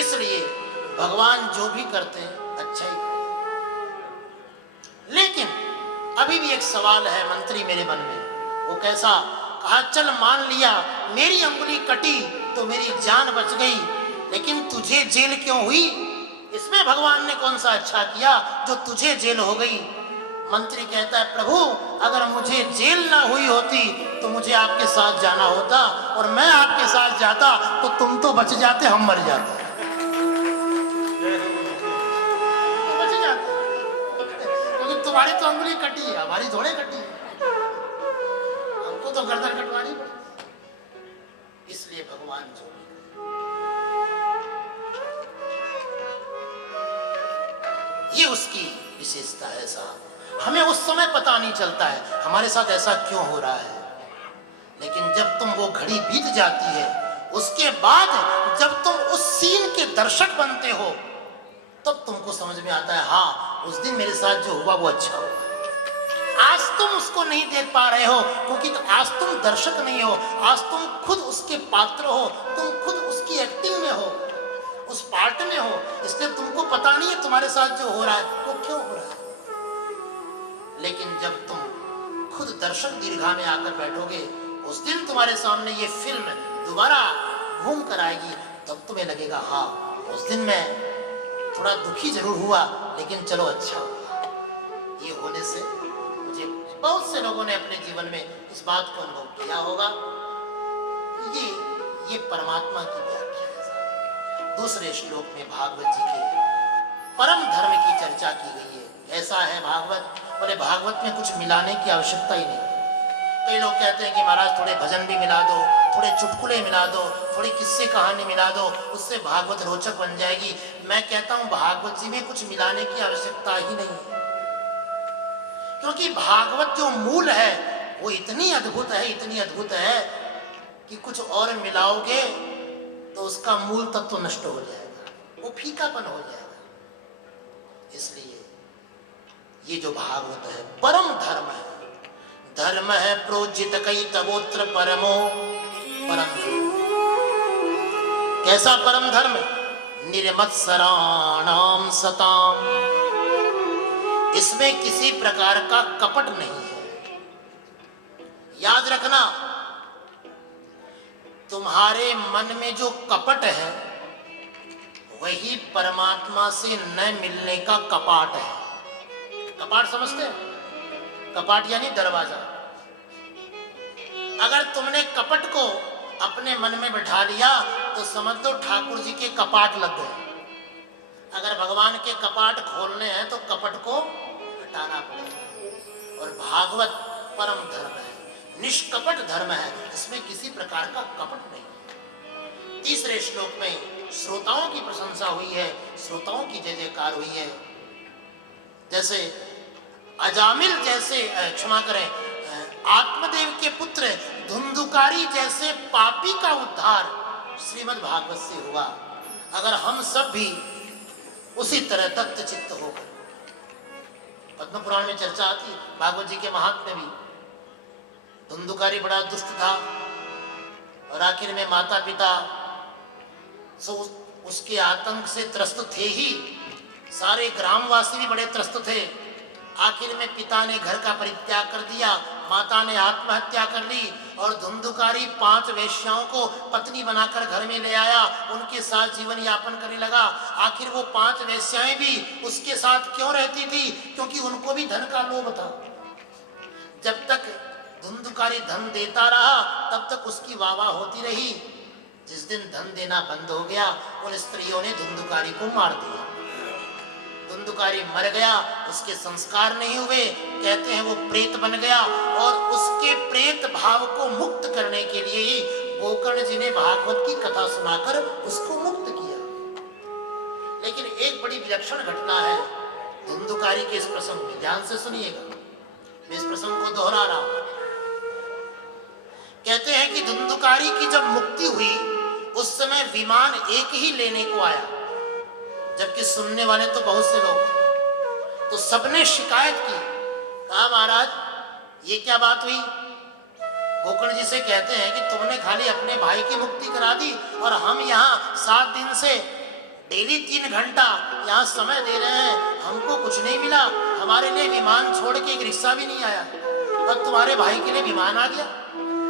इसलिए भगवान जो भी करते हैं अच्छा ही। लेकिन अभी भी एक सवाल है मंत्री मेरे मन में, वो कैसा? कहा चल मान लिया मेरी अंगुली कटी तो मेरी जान बच गई, लेकिन तुझे जेल क्यों हुई? इसमें भगवान ने कौन सा अच्छा किया जो तुझे जेल हो गई? मंत्री कहता है प्रभु अगर मुझे जेल ना हुई होती तो मुझे आपके साथ जाना होता, और मैं आपके साथ जाता तो तुम तो बच जाते, हम मर जाते। तुम्हारी तो अंगुली कटी है, हमारी थोड़े कटी है, हमको तो गर्दन कटवानी पड़ी। इसलिए भगवान जो ये उसकी विशेषता है साहब। हमें उस समय पता नहीं चलता है हमारे साथ ऐसा क्यों हो रहा है, लेकिन जब तुम वो घड़ी बीत जाती है, उसके बाद जब तुम उस सीन के दर्शक बनते हो, तब तुमको समझ में आता है हाँ उस दिन मेरे साथ जो हुआ वो अच्छा हुआ। आज तुम उसको नहीं देख पा रहे हो क्योंकि आज तुम दर्शक नहीं हो, आज तुम खुद उसके पात्र हो, तुम खुद उसकी एक्टिंग में हो, उस पार्ट में हो, इसलिए तुमको पता नहीं है तुम्हारे साथ जो हो रहा है वो क्यों हो रहा है। लेकिन जब तुम खुद दर्शक दीर्घा में आकर बैठोगे, उस दिन तुम्हारे सामने ये फिल्म दोबारा घूम कर आएगी, तब तुम्हें लगेगा हाँ उस दिन मैं थोड़ा दुखी जरूर हुआ लेकिन चलो अच्छा हुआ। ये होने से मुझे बहुत से लोगों ने अपने जीवन में इस बात को अनुभव किया होगा। ये परमात्मा की व्याख्या है। दूसरे श्लोक में भागवत जी के परम धर्म की चर्चा की गई है। कैसा है भागवत? बोले भागवत में कुछ मिलाने की आवश्यकता ही नहीं। कई लोग कहते हैं कि महाराज थोड़े भजन भी मिला दो, थोड़े चुटकुले मिला दो, थोड़ी किस्से कहानी मिला दो, उससे भागवत रोचक बन जाएगी। मैं कहता हूं भागवत जी में कुछ मिलाने की आवश्यकता ही नहीं है, क्योंकि भागवत जो मूल है वो इतनी अद्भुत है, इतनी अद्भुत है कि कुछ और मिलाओगे तो उसका मूल तत्व नष्ट हो जाएगा, वो फीकापन हो जाएगा। इसलिए ये जो भागवत है परम धर्म है। धर्म है प्रोजित कई तवोत्र परमो परम धर्म। कैसा परम धर्म? निर्मत्सराणाम सताम। इसमें किसी प्रकार का कपट नहीं है। याद रखना तुम्हारे मन में जो कपट है वही परमात्मा से न मिलने का कपाट है। कपाट समझते हैं? कपाट यानी दरवाजा। अगर तुमने कपट को अपने मन में बैठा लिया तो समझ लो ठाकुर जी के कपाट लग गए। अगर भगवान के कपाट खोलने हैं तो कपट को हटाना पड़ेगा। और भागवत परम धर्म है, निष्कपट धर्म है, इसमें किसी प्रकार का कपट नहीं। तीसरे श्लोक में श्रोताओं की प्रशंसा हुई है, श्रोताओं की जय जयकार हुई है। जैसे अजामिल जैसे, क्षमा करें, आत्मदेव के पुत्र धुंधुकारी जैसे पापी का उद्धार श्रीमद् भागवत से हुआ। अगर हम सब भी उसी तरह दत्त चित्त होकर, पद्म पुराण में चर्चा आती, भागवत जी के महात्म्य भी, धुंधुकारी बड़ा दुष्ट था और आखिर में माता पिता उसके आतंक से त्रस्त थे ही, सारे ग्रामवासी भी बड़े त्रस्त थे। आखिर में पिता ने घर का परित्याग कर दिया, माता ने आत्महत्या कर ली और धुंधुकारी 5 वेश्याओं को पत्नी बनाकर घर में ले आया, उनके साथ जीवन यापन करने लगा। आखिर वो 5 वेश्याएं भी उसके साथ क्यों रहती थी? क्योंकि उनको भी धन का लोभ था। जब तक धुंधुकारी धन देता रहा तब तक उसकी वाह होती रही। जिस दिन धन देना बंद हो गया उन स्त्रियों ने धुंधुकारी को मार दिया। धुंधुकारी मर गया, उसके संस्कार नहीं हुए, कहते हैं वो प्रेत बन गया। और उसके प्रेत भाव को मुक्त करने के लिए ही गोकर्ण जी ने भागवत की कथा सुनाकर उसको मुक्त किया। लेकिन एक बड़ी विलक्षण घटना है धुंधुकारी के इस प्रसंग में, ध्यान से सुनिएगा, मैं इस प्रसंग को दोहरा रहा हूं। कहते हैं कि धुंधुकारी की जब मुक्ति हुई उस समय विमान एक ही लेने को आया, जबकि सुनने वाले तो बहुत से लोग। तो सबने शिकायत की, कहा महाराज ये क्या बात हुई। गोकर्ण जी से कहते हैं कि तुमने खाली अपने भाई की मुक्ति करा दी और हम यहाँ 7 दिन से डेली 3 घंटा यहाँ समय दे रहे हैं, हमको कुछ नहीं मिला। हमारे लिए विमान छोड़ के एक रिक्शा भी नहीं आया और तुम्हारे भाई के लिए विमान आ गया,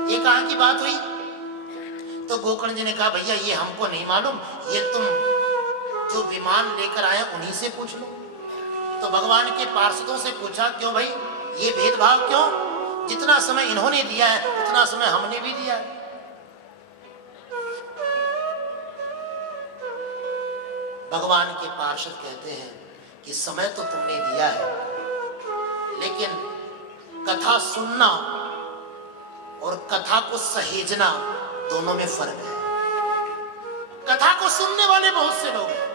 ये कहाँ की बात हुई। तो गोकर्ण जी ने कहा भैया ये हमको नहीं मालूम, ये तुम जो विमान लेकर आए उन्हीं से पूछ लो। तो भगवान के पार्षदों से पूछा क्यों भाई ये भेदभाव क्यों, जितना समय इन्होंने दिया है उतना समय हमने भी दिया है। भगवान के पार्षद कहते हैं कि समय तो तुमने दिया है, लेकिन कथा सुनना और कथा को सहेजना दोनों में फर्क है। कथा को सुनने वाले बहुत से लोग हैं,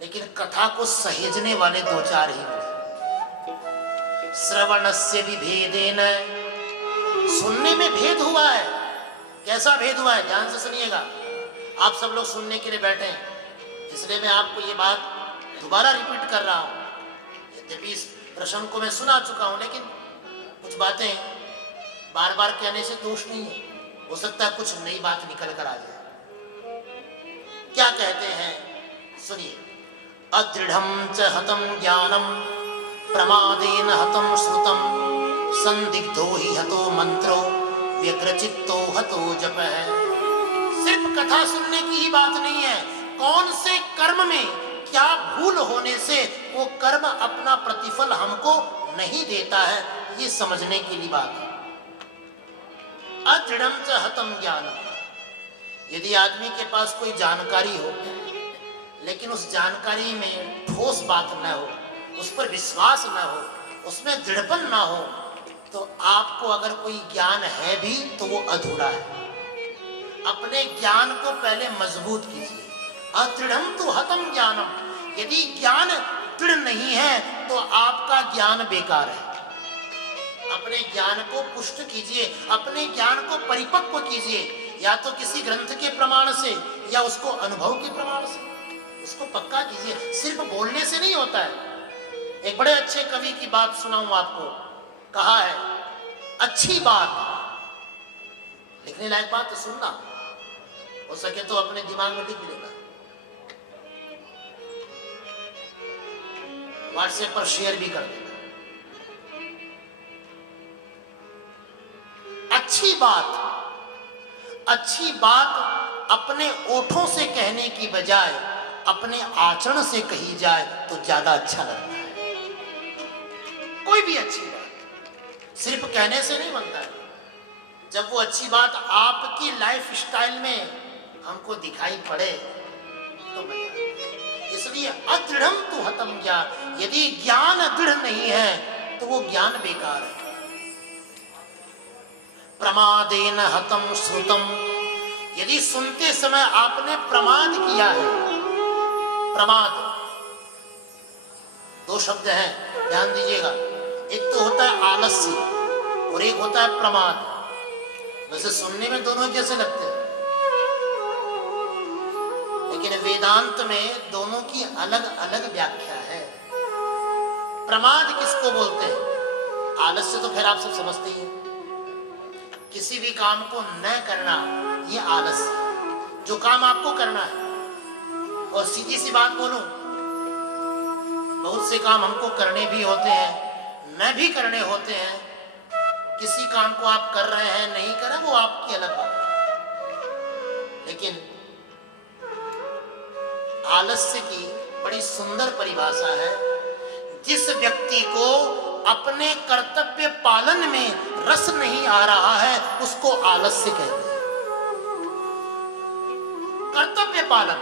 लेकिन कथा को सहेजने वाले 2-4 ही मिले। श्रवणस्य विभेदेन, सुनने में भेद हुआ है। कैसा भेद हुआ है, ध्यान से सुनिएगा। आप सब लोग सुनने के लिए बैठे हैं, इसलिए मैं आपको ये बात दोबारा रिपीट कर रहा हूं। यद्यपि इस प्रसंग को मैं सुना चुका हूं, लेकिन कुछ बातें बार बार कहने से दोष नहीं है, हो सकता है कुछ नई बात निकल कर आ जाए। क्या कहते हैं सुनिए। अदृढ़ं च हतं ज्ञानं प्रमादेन हतं श्रुतं संदिग्धो हि हतो मंत्रो व्यग्रचित्तो हतो जपः। सिर्फ कथा सुनने की ही बात नहीं है, कौन से कर्म में क्या भूल होने से वो कर्म अपना प्रतिफल हमको नहीं देता है, ये समझने के लिए बात है। अदृढ़ं च हतं ज्ञानं, यदि आदमी के पास कोई जानकारी हो लेकिन उस जानकारी में ठोस बात न हो, उस पर विश्वास न हो, उसमें दृढ़पन न हो, तो आपको अगर कोई ज्ञान है भी तो वो अधूरा है। अपने ज्ञान को पहले मजबूत कीजिए। अदृढ़ं तु हतं ज्ञानम, यदि ज्ञान दृढ़ नहीं है तो आपका ज्ञान बेकार है। अपने ज्ञान को पुष्ट कीजिए, अपने ज्ञान को परिपक्व कीजिए, या तो किसी ग्रंथ के प्रमाण से या उसको अनुभव के प्रमाण से उसको पक्का कीजिए। सिर्फ बोलने से नहीं होता है। एक बड़े अच्छे कवि की बात सुनाऊं आपको। कहा है अच्छी बात, लिखने लायक बात तो सुनना, हो सके तो अपने दिमाग में लिख लेना, व्हाट्सएप पर शेयर भी कर देना। अच्छी बात अपने ओठों से कहने की बजाय अपने आचरण से कही जाए तो ज्यादा अच्छा लगता है। कोई भी अच्छी बात सिर्फ कहने से नहीं बनता है, जब वो अच्छी बात आपकी लाइफ स्टाइल में हमको दिखाई पड़े तो मजा। इसलिए अदृढ़ं तु हतं ज्ञान, यदि ज्ञान दृढ़ नहीं है तो वो ज्ञान बेकार है। प्रमादेन हतं श्रुतं, यदि सुनते समय आपने प्रमाद किया है। प्रमाद 2 शब्द हैं, ध्यान दीजिएगा। एक तो होता है आलस्य और एक होता है प्रमाद। वैसे सुनने में दोनों जैसे लगते हैं, लेकिन वेदांत में दोनों की अलग अलग व्याख्या है। प्रमाद किसको बोलते हैं? आलस्य तो खैर आप सब समझते ही हैं, किसी भी काम को न करना, ये आलस्य। जो काम आपको करना है, और सीधी सी बात बोलूं, बहुत से काम हमको करने भी होते हैं, न भी करने होते हैं। किसी काम को आप कर रहे हैं, नहीं कर रहे, वो आपकी अलग बात है। लेकिन आलस्य की बड़ी सुंदर परिभाषा है। जिस व्यक्ति को अपने कर्तव्य पालन में रस नहीं आ रहा है, उसको आलस्य कहते हैं। कर्तव्य पालन,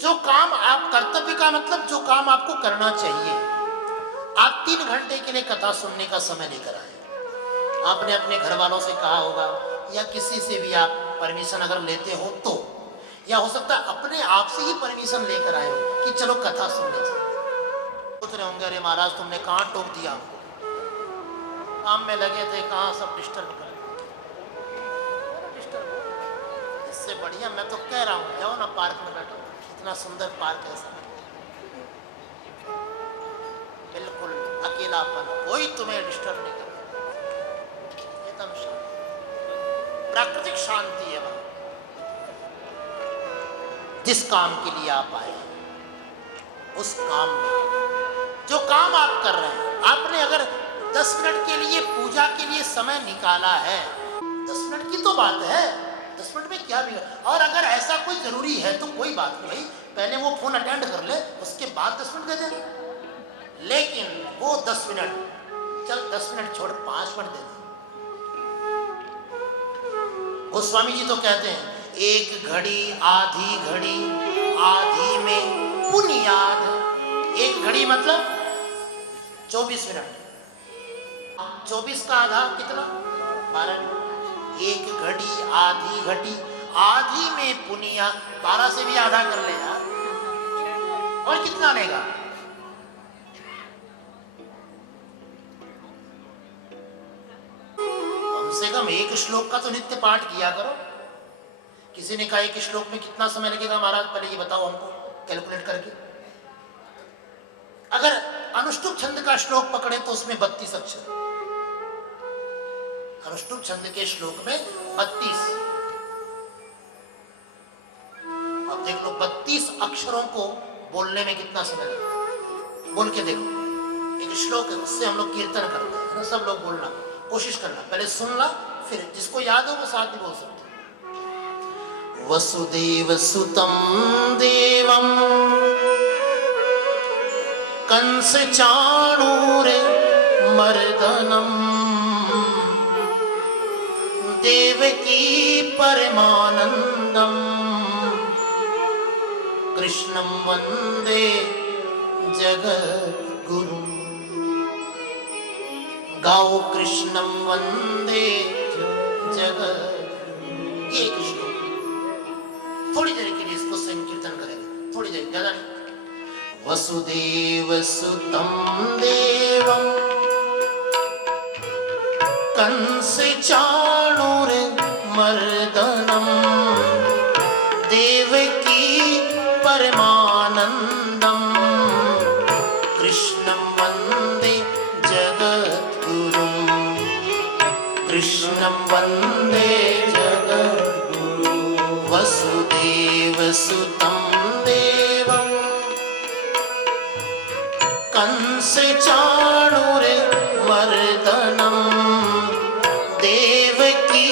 जो काम आप, कर्तव्य का मतलब जो काम आपको करना चाहिए। आप 3 घंटे के लिए कथा सुनने का समय लेकर आए, आपने अपने घर वालों से कहा होगा या किसी से भी आप परमिशन अगर लेते हो तो, या हो सकता है अपने आप से ही परमिशन लेकर आए हो कि चलो कथा सुनने चलो। सोच रहे होंगे अरे महाराज तुमने कहाँ टोक दिया हमको, काम में लगे थे, कहाँ सब डिस्टर्ब कर। इससे बढ़िया मैं तो कह रहा हूँ जाओ ना पार्क में बैठो, इतना सुंदर पार्क है, बिल्कुल अकेलापन, कोई तुम्हें डिस्टर्ब नहीं कर, एकदम शांति, प्राकृतिक शांति है वहां। जिस काम के लिए आप आए उस काम में, जो काम आप कर रहे हैं, आपने अगर 10 मिनट के लिए पूजा के लिए समय निकाला है, 10 मिनट की तो बात है, 10 मिनट में क्या बिगड़। और अगर ऐसा कोई जरूरी है तो कोई बात नहीं भाई, पहले वो फोन अटेंड कर ले, उसके बाद 10 मिनट दे दे। लेकिन वो 10 मिनट, चल 10 मिनट छोड़ 5 मिनट दे दे। गोस्वामी जी तो कहते हैं एक घड़ी आधी घड़ी, आधी में पुनियाद। एक घड़ी मतलब 24 मिनट, 24 का आधा कितना, 12 मिनट। एक घड़ी आधी घड़ी, आधी में पुनिया, 12 से भी आधा कर ले यार, और कितना लेगा। कम से कम एक श्लोक का तो नित्य पाठ किया करो। किसी ने कहा एक श्लोक में कितना समय लगेगा महाराज, पहले ये बताओ हमको कैलकुलेट करके। अगर अनुष्टुप छंद का श्लोक पकड़े तो उसमें 32 अक्षर, अनुष्टुप छंद के श्लोक में 32। अब देख लो 32 अक्षरों को बोलने में कितना समय लगता है, बोल के देखो। एक श्लोक है, उससे हम लोग कीर्तन करते हैं ना, सब लोग बोलना कोशिश करना, पहले सुनना, फिर जिसको याद हो वो साथ भी बोल सकते। वसुदेव सुतं देवं कंस चाणूरे मर्दनम, देवकी परमानंदम, कृष्णं वंदे जगद्गुरुं। गाओ कृष्णं वंदे जगद्गुरुं। ये एक श्लोक, थोड़ी देर के लिए इसको संकीर्तन करेंगे, थोड़ी देर, ज्यादा नहीं। वसुदेव सुतं देवं कंस चाणूर मर्दनम, देवकी परमानंदम, कृष्णं वंदे जगद्गुरुं, कृष्णं वंदे जगद्गुरुं। वसुदेव सुतं देवं कंस चाणूर मर्दनम, देवकी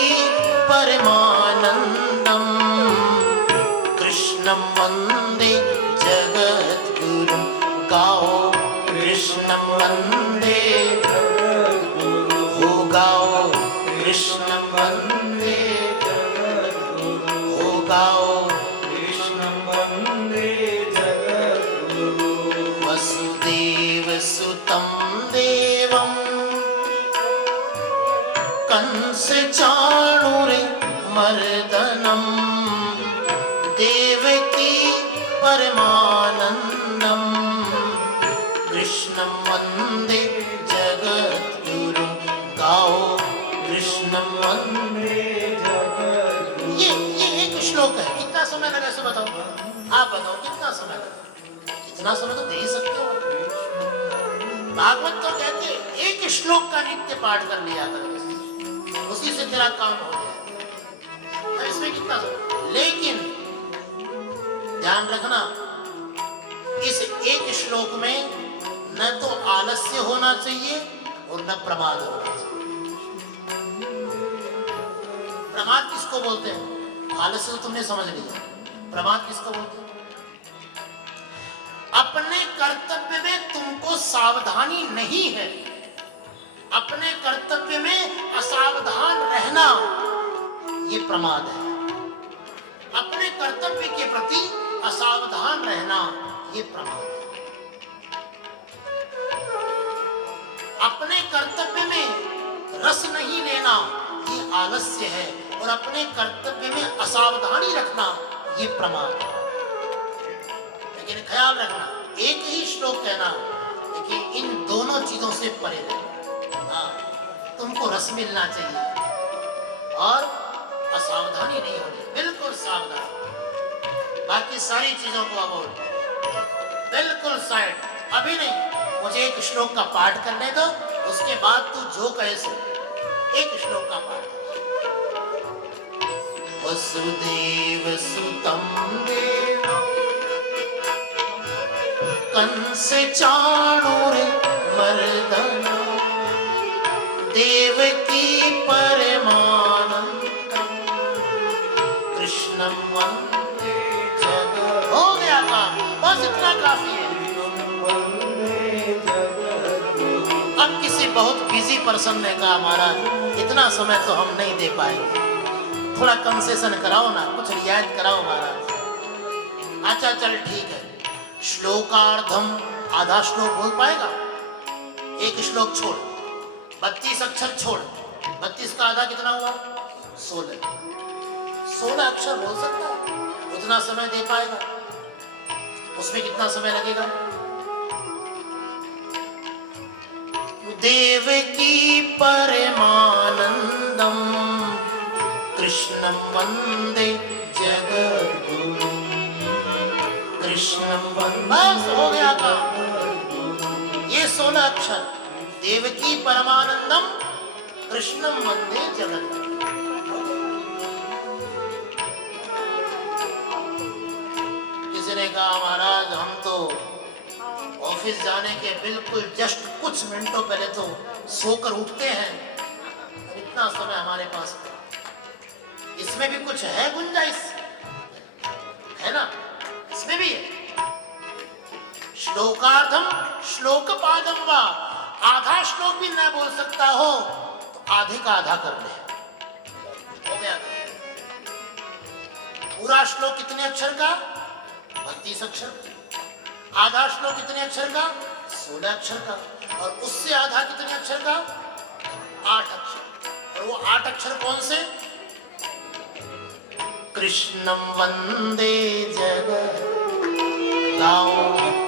परमानंदम, कृष्णं वंदे जगद्गुरुं। गाओ कृष्णं वंदे जगद्गुरुं, हो गाओ कृष्णं वंदे जगद्गुरुं, हो गाओ कृष्णं वंदे जगद्गुरुं। वसुदेव सुतं देवं कंस चाणूर मर्दनम, देवकी परमानंदम, कृष्णं वंदे जगद्गुरुं। गाओ कृष्णं वंदे जगद्गुरुं। ये एक श्लोक है, कितना समय लगा इसे बताओ, आप बताओ कितना समय लगा। इतना समय तो दे ही सकते हो। भागवत तो कहते हैं एक श्लोक का नित्य पाठ कर लिया कर, उसी से तेरा काम हो जाए। तो इसमें कितना समय, लेकिन ध्यान रखना इस एक श्लोक में न तो आलस्य होना चाहिए और न प्रमाद होना चाहिए। प्रमाद किसको बोलते हैं, आलस्य तो तुमने समझ लिया, प्रमाद किसको बोलते हैं। अपने कर्तव्य में तुमको सावधानी नहीं है अपने कर्तव्य में असावधान रहना ये प्रमाद है। अपने कर्तव्य के प्रति असावधान रहना ये प्रमाद है। अपने कर्तव्य में रस नहीं लेना ये आलस्य है, और अपने कर्तव्य में असावधानी रखना ये प्रमाद है। लेकिन ख्याल रखना, एक ही श्लोक कहना, लेकिन इन दोनों चीजों से परे रहना। हाँ, तुमको रस मिलना चाहिए और असावधानी नहीं होनी, बिल्कुल सावधान। बाकी सारी चीजों को अवॉइड, बिल्कुल साइड। अभी नहीं, मुझे एक श्लोक का पाठ करने दो, उसके बाद तू जो कहे सो। एक श्लोक का पाठ। वसुदेव सुतं देवं कंस चाणूरमर्दनं देवकी परमानंदं कृष्णं वंदे जगत्। हो गया काम, बस इतना काफी है। अब किसी बहुत बिजी पर्सन ने कहा महाराज इतना समय तो हम नहीं दे पाएंगे, थोड़ा कंसेशन कराओ ना, कुछ रियायत कराओ महाराज। अच्छा चल ठीक है, श्लोकार्धम आधा श्लोक बोल पाएगा? एक श्लोक छोड़, 32 अक्षर छोड़, 32 का आधा कितना हुआ? 16 अक्षर बोल सकता है, उतना समय दे पाएगा? उसमें कितना समय लगेगा? देवकी परमानंदम कृष्णं वंदे जगद्गुरुं कृष्णं वंदे। बस हो गया काम। ये 16 अक्षर, देवकी परमानंदम कृष्णं वंदे जगद्गुरुं। किसी ने कहा महाराज हम तो ऑफिस जाने के बिल्कुल जस्ट कुछ मिनटों पहले तो सोकर उठते हैं, इतना समय हमारे पास है। इसमें भी कुछ है गुंजाइश, है ना? इसमें भी है। श्लोकार्धम श्लोक पादम वा, आधा श्लोक भी न बोल सकता हो तो आधे का आधा कर ले, हो गया। पूरा श्लोक कितने अक्षर का? 32 अक्षर। आधा श्लोक कितने अक्षर का? 16 अक्षर का। और उससे आधा कितने अक्षर का? 8 अक्षर। और वो 8 अक्षर कौन से? कृष्णं वंदे जगत्, गाओ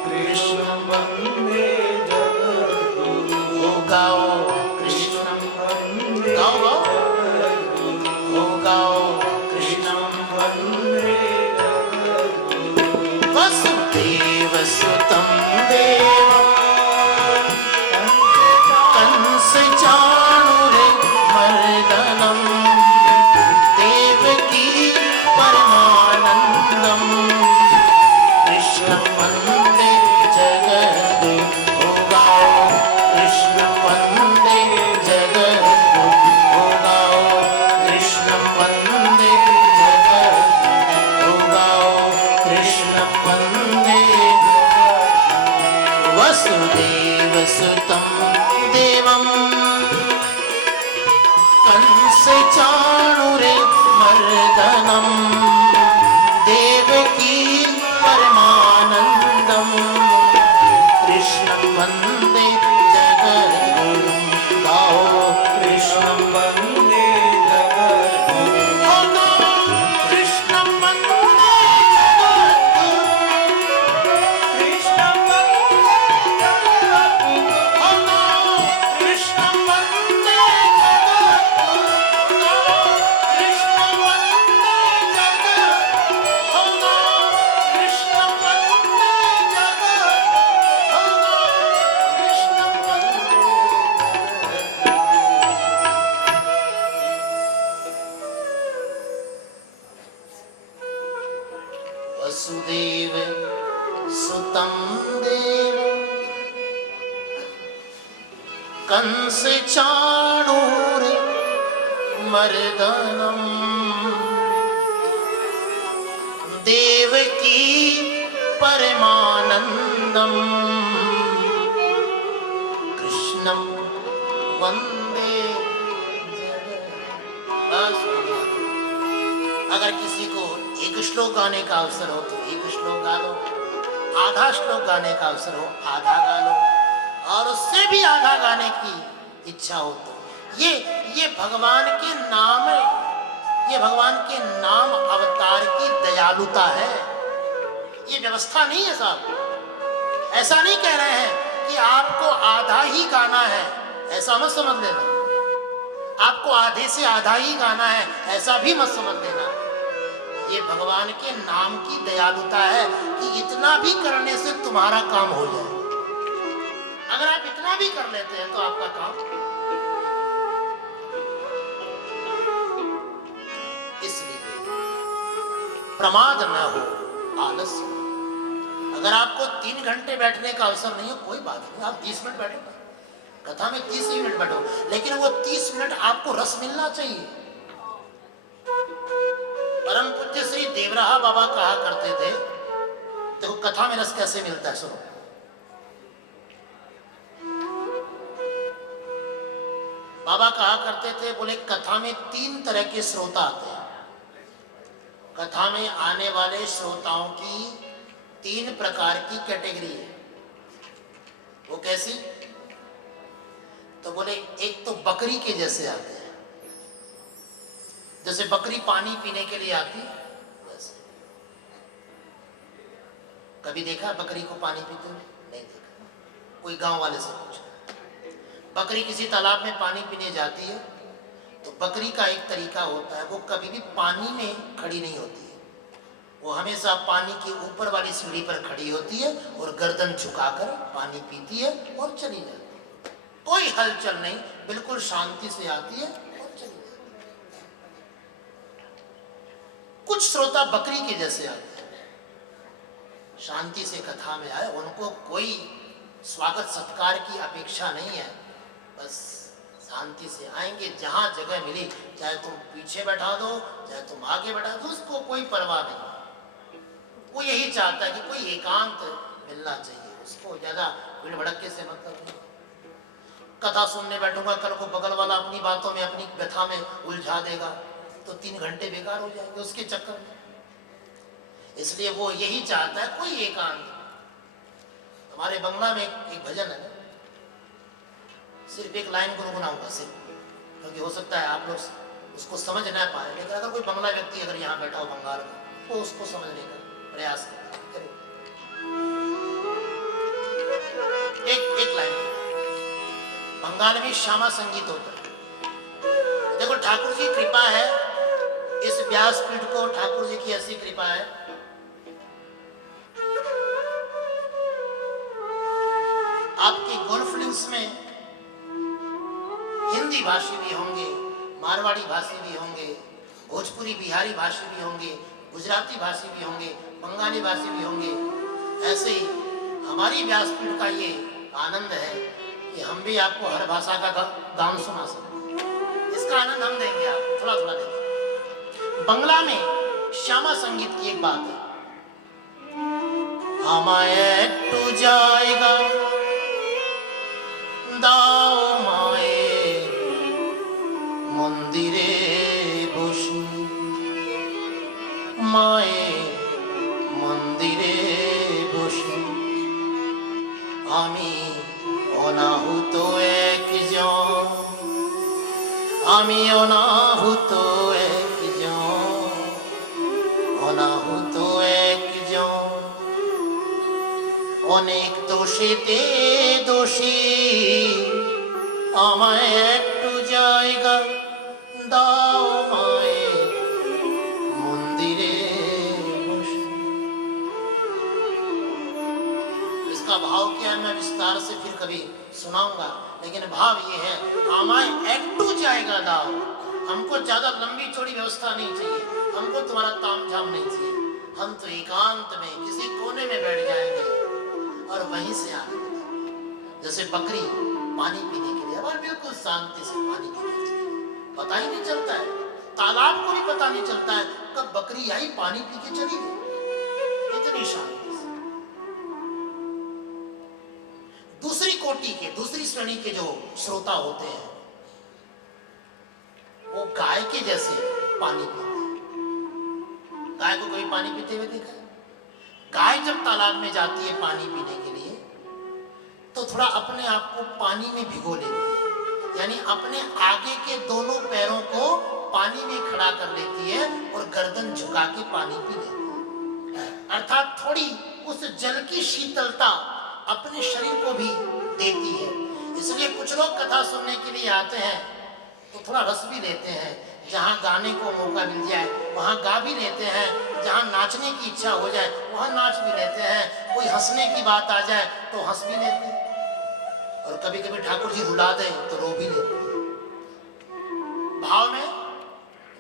कृष्णं वंदे जगद्गुरुं। ओ गाओ कृष्णं वंदे, गाओ गाओ, ओ गाओ कृष्णं वंदे जगद्गुरुं। वसुदेव सुतं देवं कंस चाणूरमर्दनं देवकी परमानंदं कृष्णं वंदे जगद्गुरुं। ओ गाओ कृष्णं वंदे जगद्गुरुं। ओ गाओ कृष्णं वंदे जगद्गुरुं। ओ गाओ कृष्णं वंदे। वसुदेव सुतं देवं कंस चाणूरमर्दनं देवकी परमानंदं कृष्णं वंदे जगद्गुरुं। गाओ कृष्णं वंदे जगद्गुरुं। ओ गाओ कृष्णं वंदे जगद्गुरुं। कृष्णं वंदे जगद्गुरुं। ओ गाओ कृष्णं वंदे जगद्गुरुं। गाओ कृष्णं वंदे जगद्गुरुं। ओ गाओ कृष्णं वंदे जगद्गुरुं। ओ गाओ कृष्णं वंदे। वसुदेव सुतं देवं कंस चाणूरमर्दनं देवकी परमानंदं कृष्णं वंदे अगर किसी को एक श्लोक गाने का अवसर हो तो एक श्लोक गा लो, आधा श्लोक गाने का अवसर हो आधा गा लो, और उससे भी आधा गाने की इच्छा हो तो ये भगवान के नाम, ये भगवान के नाम अवतार की दयालुता है। ये व्यवस्था नहीं है साहब। ऐसा नहीं कह रहे हैं कि आपको आधा ही गाना है, ऐसा मत समझ लेना। आपको आधे से आधा ही गाना है, ऐसा भी मत समझ लेना। ये भगवान के नाम की दयालुता है कि इतना भी करने से तुम्हारा काम हो जाए। अगर आप इतना भी कर लेते हैं तो आपका काम, इसलिए प्रमाद न हो, आलस्य। अगर आपको 3 घंटे बैठने का अवसर नहीं हो, कोई बात नहीं, आप 30 मिनट बैठो, कथा में 30 मिनट बैठो, लेकिन वो 30 मिनट आपको रस मिलना चाहिए। परम पूज्य श्री देवराहा बाबा कहा करते थे, देखो कथा में रस कैसे मिलता है, सुनो। बाबा कहा करते थे, बोले कथा में 3 तरह के श्रोता आते हैं। कथा में आने वाले श्रोताओं की 3 प्रकार की कैटेगरी है। वो कैसी? तो बोले एक तो बकरी के जैसे आते हैं, जैसे बकरी पानी पीने के लिए आती है वैसे। कभी देखा बकरी को पानी पीते हुए? नहीं देखा। कोई गांव वाले से पूछा, बकरी किसी तालाब में पानी पीने जाती है तो बकरी का एक तरीका होता है, वो कभी भी पानी में खड़ी नहीं होती है, वो हमेशा पानी के ऊपर वाली सीढ़ी पर खड़ी होती है और गर्दन झुकाकर पानी पीती है और चली जाती है। कोई हलचल नहीं, बिल्कुल शांति से आती है और चली जाती है। कुछ श्रोता बकरी के जैसे आते हैं, शांति से कथा में आए, उनको कोई स्वागत सत्कार की अपेक्षा नहीं है, बस शांति से आएंगे। जहां जगह मिली, चाहे तुम पीछे बैठा दो चाहे तुम आगे बैठा दो, उसको कोई परवाह नहीं। वो यही चाहता है कि कोई एकांत मिलना चाहिए, उसको ज्यादा भीड़ भड़के से मतलब नहीं। कथा सुनने बैठूंगा, कल को बगल वाला अपनी बातों में, अपनी व्यथा में उलझा देगा, तो 3 घंटे बेकार हो जाएंगे उसके चक्कर में। इसलिए वो यही चाहता है कोई एकांत। हमारे बंगला में एक भजन है, सिर्फ एक लाइन गुनगुनाऊंगा सिर्फ, क्योंकि हो सकता है आप लोग उसको समझ ना पाए, लेकिन अगर कोई बंगला व्यक्ति अगर यहाँ बैठा हो बंगाल में, तो उसको समझने का प्रयास करें। एक लाइन। बंगाल में श्यामा संगीत होता है। देखो ठाकुर जी कृपा है, इस व्यासपीठ को ठाकुर जी की ऐसी कृपा है, आपकी गोल्फ लिंक्स में हिंदी भाषी भी होंगे, मारवाड़ी भाषी भी होंगे, भोजपुरी बिहारी भाषी भी होंगे, गुजराती भाषी भी होंगे, बंगाली भाषी भी होंगे। ऐसे ही हमारी व्यासपीठ का ये आनंद है कि हम भी आपको हर भाषा का गान सुना सकते। इसका आनंद हम देंगे, आप थोड़ा थोड़ा देंगे। बंगला में श्यामा संगीत की एक बात है, हमारे एकटू जाएगा दाओ माए मंदिरे बसू, माए मंदिरे बसू, आमी अनाहुत एकजन, आमी अनाहुत एकजन, अनाहुत एकजन, অনেক দোষীতে দোষী, আমায় একটু জায়গা দাও মায়ে मंदिरे बसू। इसका भाव क्या है मैं विस्तार से फिर कभी सुनाऊंगा, लेकिन भाव ये है, আমায় একটু জায়গা দাও। हमको ज्यादा लंबी चौड़ी व्यवस्था नहीं चाहिए, हमको तुम्हारा तामझाम नहीं चाहिए, हम तो एकांत में किसी कोने में बैठ जाएंगे और वहीं से आने, जैसे बकरी पानी पीने के लिए और बिल्कुल शांति से पानी पीने के लिए, पता ही नहीं चलता है, तालाब को भी पता नहीं चलता है कब बकरी आई पानी पी के चली गई, इतनी शांति से। दूसरी कोटि के, दूसरी श्रेणी के जो श्रोता होते हैं, वो गाय के जैसे पानी पीते हैं। कभी पानी पीते हुए देखा है? गाय जब तालाब में जाती है पानी पीने के लिए तो थोड़ा अपने आप को पानी में भिगो लेती है, यानी अपने आगे के दोनों पैरों को पानी में खड़ा कर लेती है और गर्दन झुका के पानी पी लेती है। अर्थात थोड़ी उस जल की शीतलता अपने शरीर को भी देती है। इसलिए कुछ लोग कथा सुनने के लिए आते हैं तो थोड़ा रस भी लेते हैं, जहाँ गाने को मौका मिल जाए वहाँ गा भी लेते हैं, जहाँ नाचने की इच्छा हो जाए वहाँ नाच भी लेते हैं, कोई हंसने की बात आ जाए तो हंस भी लेते हैं, और कभी कभी ठाकुर जी रुला दे तो रो भी लेते हैं। भाव में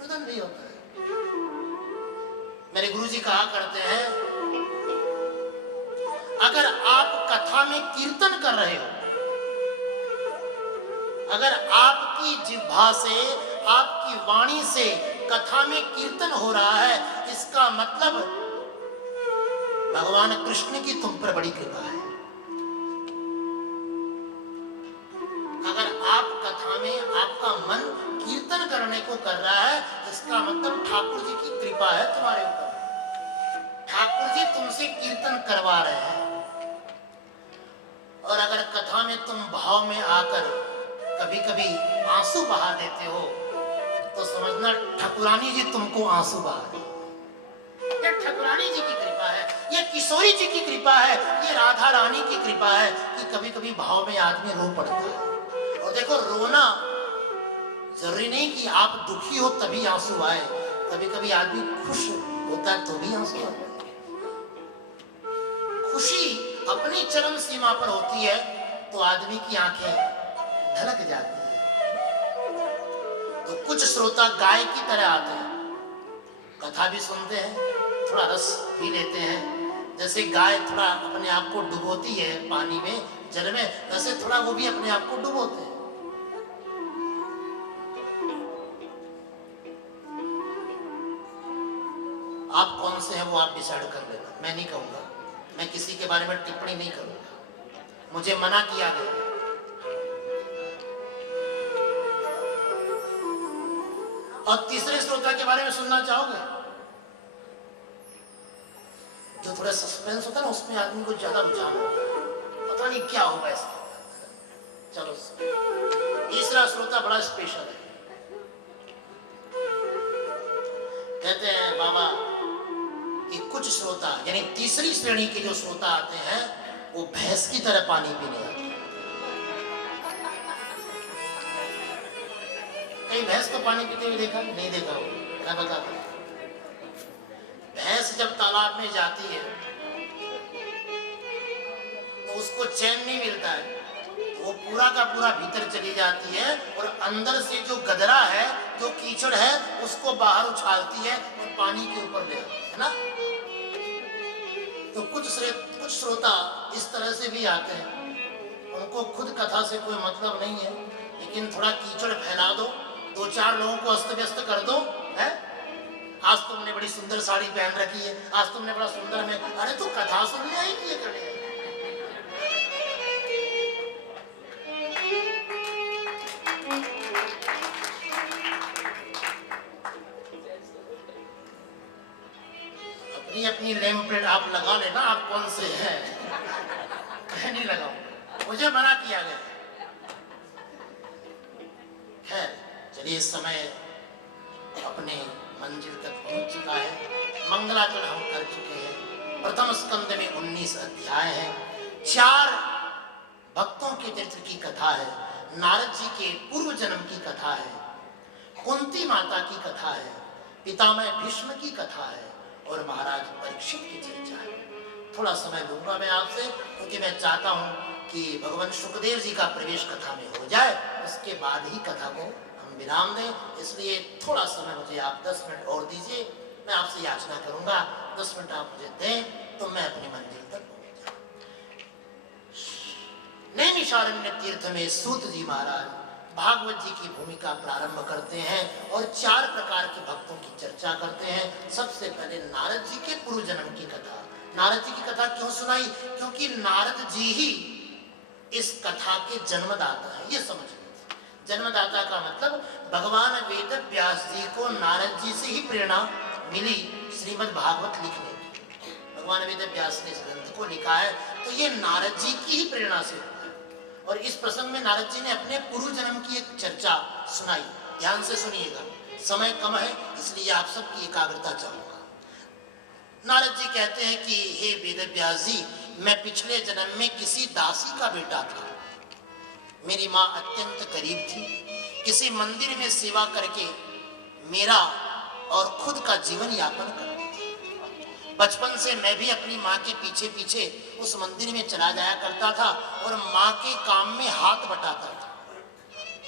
रुदन नहीं होता है। मेरे गुरु जी कहा करते हैं, अगर आप कथा में कीर्तन कर रहे हो, अगर आपकी जिह्वा से, आपकी वाणी से कथा में कीर्तन हो रहा है, इसका मतलब भगवान कृष्ण की तुम पर बड़ी कृपा है। अगर आप कथा में आपका मन कीर्तन करने को कर रहा है, इसका मतलब ठाकुर जी की कृपा है तुम्हारे ऊपर। ठाकुर जी तुमसे कीर्तन करवा रहे हैं। और अगर कथा में तुम भाव में आकर कभी कभी आंसू बहा देते हो तो समझना ठकुरानी जी तुमको आंसू बहा रही। ये ठकुरानी जी की कृपा है, ये किशोरी जी की कृपा है, ये राधा रानी की कृपा है कि कभी कभी भाव में आदमी रो पड़ता है। और देखो, रोना जरूरी नहीं कि आप दुखी हो तभी आंसू आए, कभी कभी आदमी खुश होता है तो भी आंसू आते हैं। खुशी अपनी चरम सीमा पर होती है तो आदमी की आंखें ढलक जाती है। तो कुछ श्रोता गाय की तरह आते हैं, कथा भी सुनते हैं, थोड़ा रस भी लेते हैं। जैसे गाय थोड़ा अपने आप को डुबोती है पानी में, जल में, वैसे थोड़ा वो भी अपने आप को डुबोते हैं। आप कौन से हैं वो आप डिसाइड कर लेना, मैं नहीं कहूंगा, मैं किसी के बारे में टिप्पणी नहीं करूंगा, मुझे मना किया गया। और तीसरे श्रोता के बारे में सुनना चाहोगे? जो थोड़ा सस्पेंस होता है ना, उसमें आदमी को ज्यादा रुझान होता है, पता नहीं क्या होगा इसका। चलो, तीसरा श्रोता बड़ा स्पेशल है। कहते हैं बाबा कि कुछ श्रोता, यानी तीसरी श्रेणी के जो श्रोता आते हैं वो भैंस की तरह पानी पीने आते हैं। कहीं भैंस तो पानी पीते हुए देखा नहीं? देखा हो, मैं बताता हूं। भैंस जब तालाब में जाती है तो उसको चैन नहीं मिलता है, वो पूरा का पूरा भीतर चली जाती है और अंदर से जो गदरा है, जो कीचड़ है, उसको बाहर उछालती है और पानी के ऊपर ले आती है ना। तो कुछ श्रोता इस तरह से भी आते हैं, उनको खुद कथा से कोई मतलब नहीं है, लेकिन थोड़ा कीचड़ फैला दो, दो चार लोगों को अस्त व्यस्त कर दो, है? आज तुमने बड़ी सुंदर साड़ी पहन रखी है, आज तुमने बड़ा सुंदर में, अरे तू कथा सुनने आई कि ये करने आई? अपनी अपनी नेम प्लेट आप लगा लेना, आप कौन से हैं। मैं नहीं लगाऊंगा, मुझे मना किया गया। खैर चलिए, इस समय अपने मंजिल तक पहुंच चुका है। मंगलाचरण हम कर चुके हैं। प्रथम स्कंद में 19 अध्याय है, 4 भक्तों के चरित्र की कथा है, नारद जी के पूर्व जन्म की कथा है, कुंती माता की कथा है, पितामह भीष्म की कथा है और महाराज परीक्षित की चर्चा है। थोड़ा समय लूंगा मैं आपसे, क्योंकि मैं चाहता हूं कि भगवान सुखदेव जी का प्रवेश कथा में हो जाए, उसके बाद ही कथा को हम विराम दें। इसलिए थोड़ा समय मुझे आप 10 मिनट और दीजिए, मैं आपसे याचना करूंगा 10 मिनट आप मुझे दें तो मैं अपनी मंजिल तक पहुंच जाऊं। नैमिषारण्य तीर्थ में सूत जी महाराज भागवत जी की भूमिका प्रारंभ करते हैं और 4 प्रकार के भक्तों की चर्चा करते हैं। सबसे पहले नारद जी के पूर्व जन्म की कथा। नारद जी की कथा क्यों सुनाई? क्योंकि नारद जी ही इस कथा के जन्मदाता है, ये समझ लीजिए। जन्मदाता का मतलब भगवान वेद व्यास जी को नारद जी से ही प्रेरणा मिली श्रीमद् भागवत लिखने की। भगवान वेद व्यास ने इस ग्रंथ को लिखा है, तो ये नारद जी की ही प्रेरणा से हुआ है। और इस प्रसंग में नारद जी ने अपने पूर्व जन्म की एक चर्चा सुनाई। ध्यान से सुनिएगा, समय कम है इसलिए आप सबकी एकाग्रता चाहूंगा। नारद जी कहते हैं कि हे वेद व्यास जी, मैं पिछले जन्म में किसी दासी का बेटा था। मेरी माँ अत्यंत गरीब थी। किसी मंदिर में सेवा करके मेरा और खुद का जीवन यापन करती थी। बचपन से मैं भी अपनी माँ के पीछे पीछे उस मंदिर में चला जाया करता था और माँ के काम में हाथ बटाता था।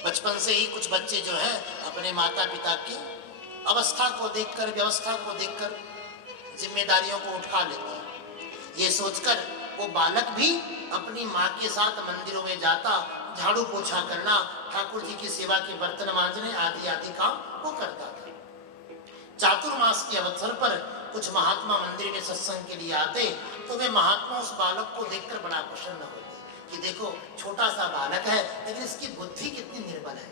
बचपन से ही कुछ बच्चे जो हैं अपने माता पिता की अवस्था को देखकर, व्यवस्था को देखकर जिम्मेदारियों को उठा लेते हैं। ये सोचकर वो बालक भी अपनी माँ के साथ मंदिरों में जाता, झाड़ू पोछा करना, ठाकुर जी की सेवा के बर्तन मांजने आदि आदि काम वो करता था। चातुर्मास के अवसर पर कुछ महात्मा मंदिर में सत्संग के लिए आते तो वे महात्मा उस बालक को देखकर बड़ा प्रसन्न होते कि देखो छोटा सा बालक है लेकिन इसकी बुद्धि कितनी निर्बल है।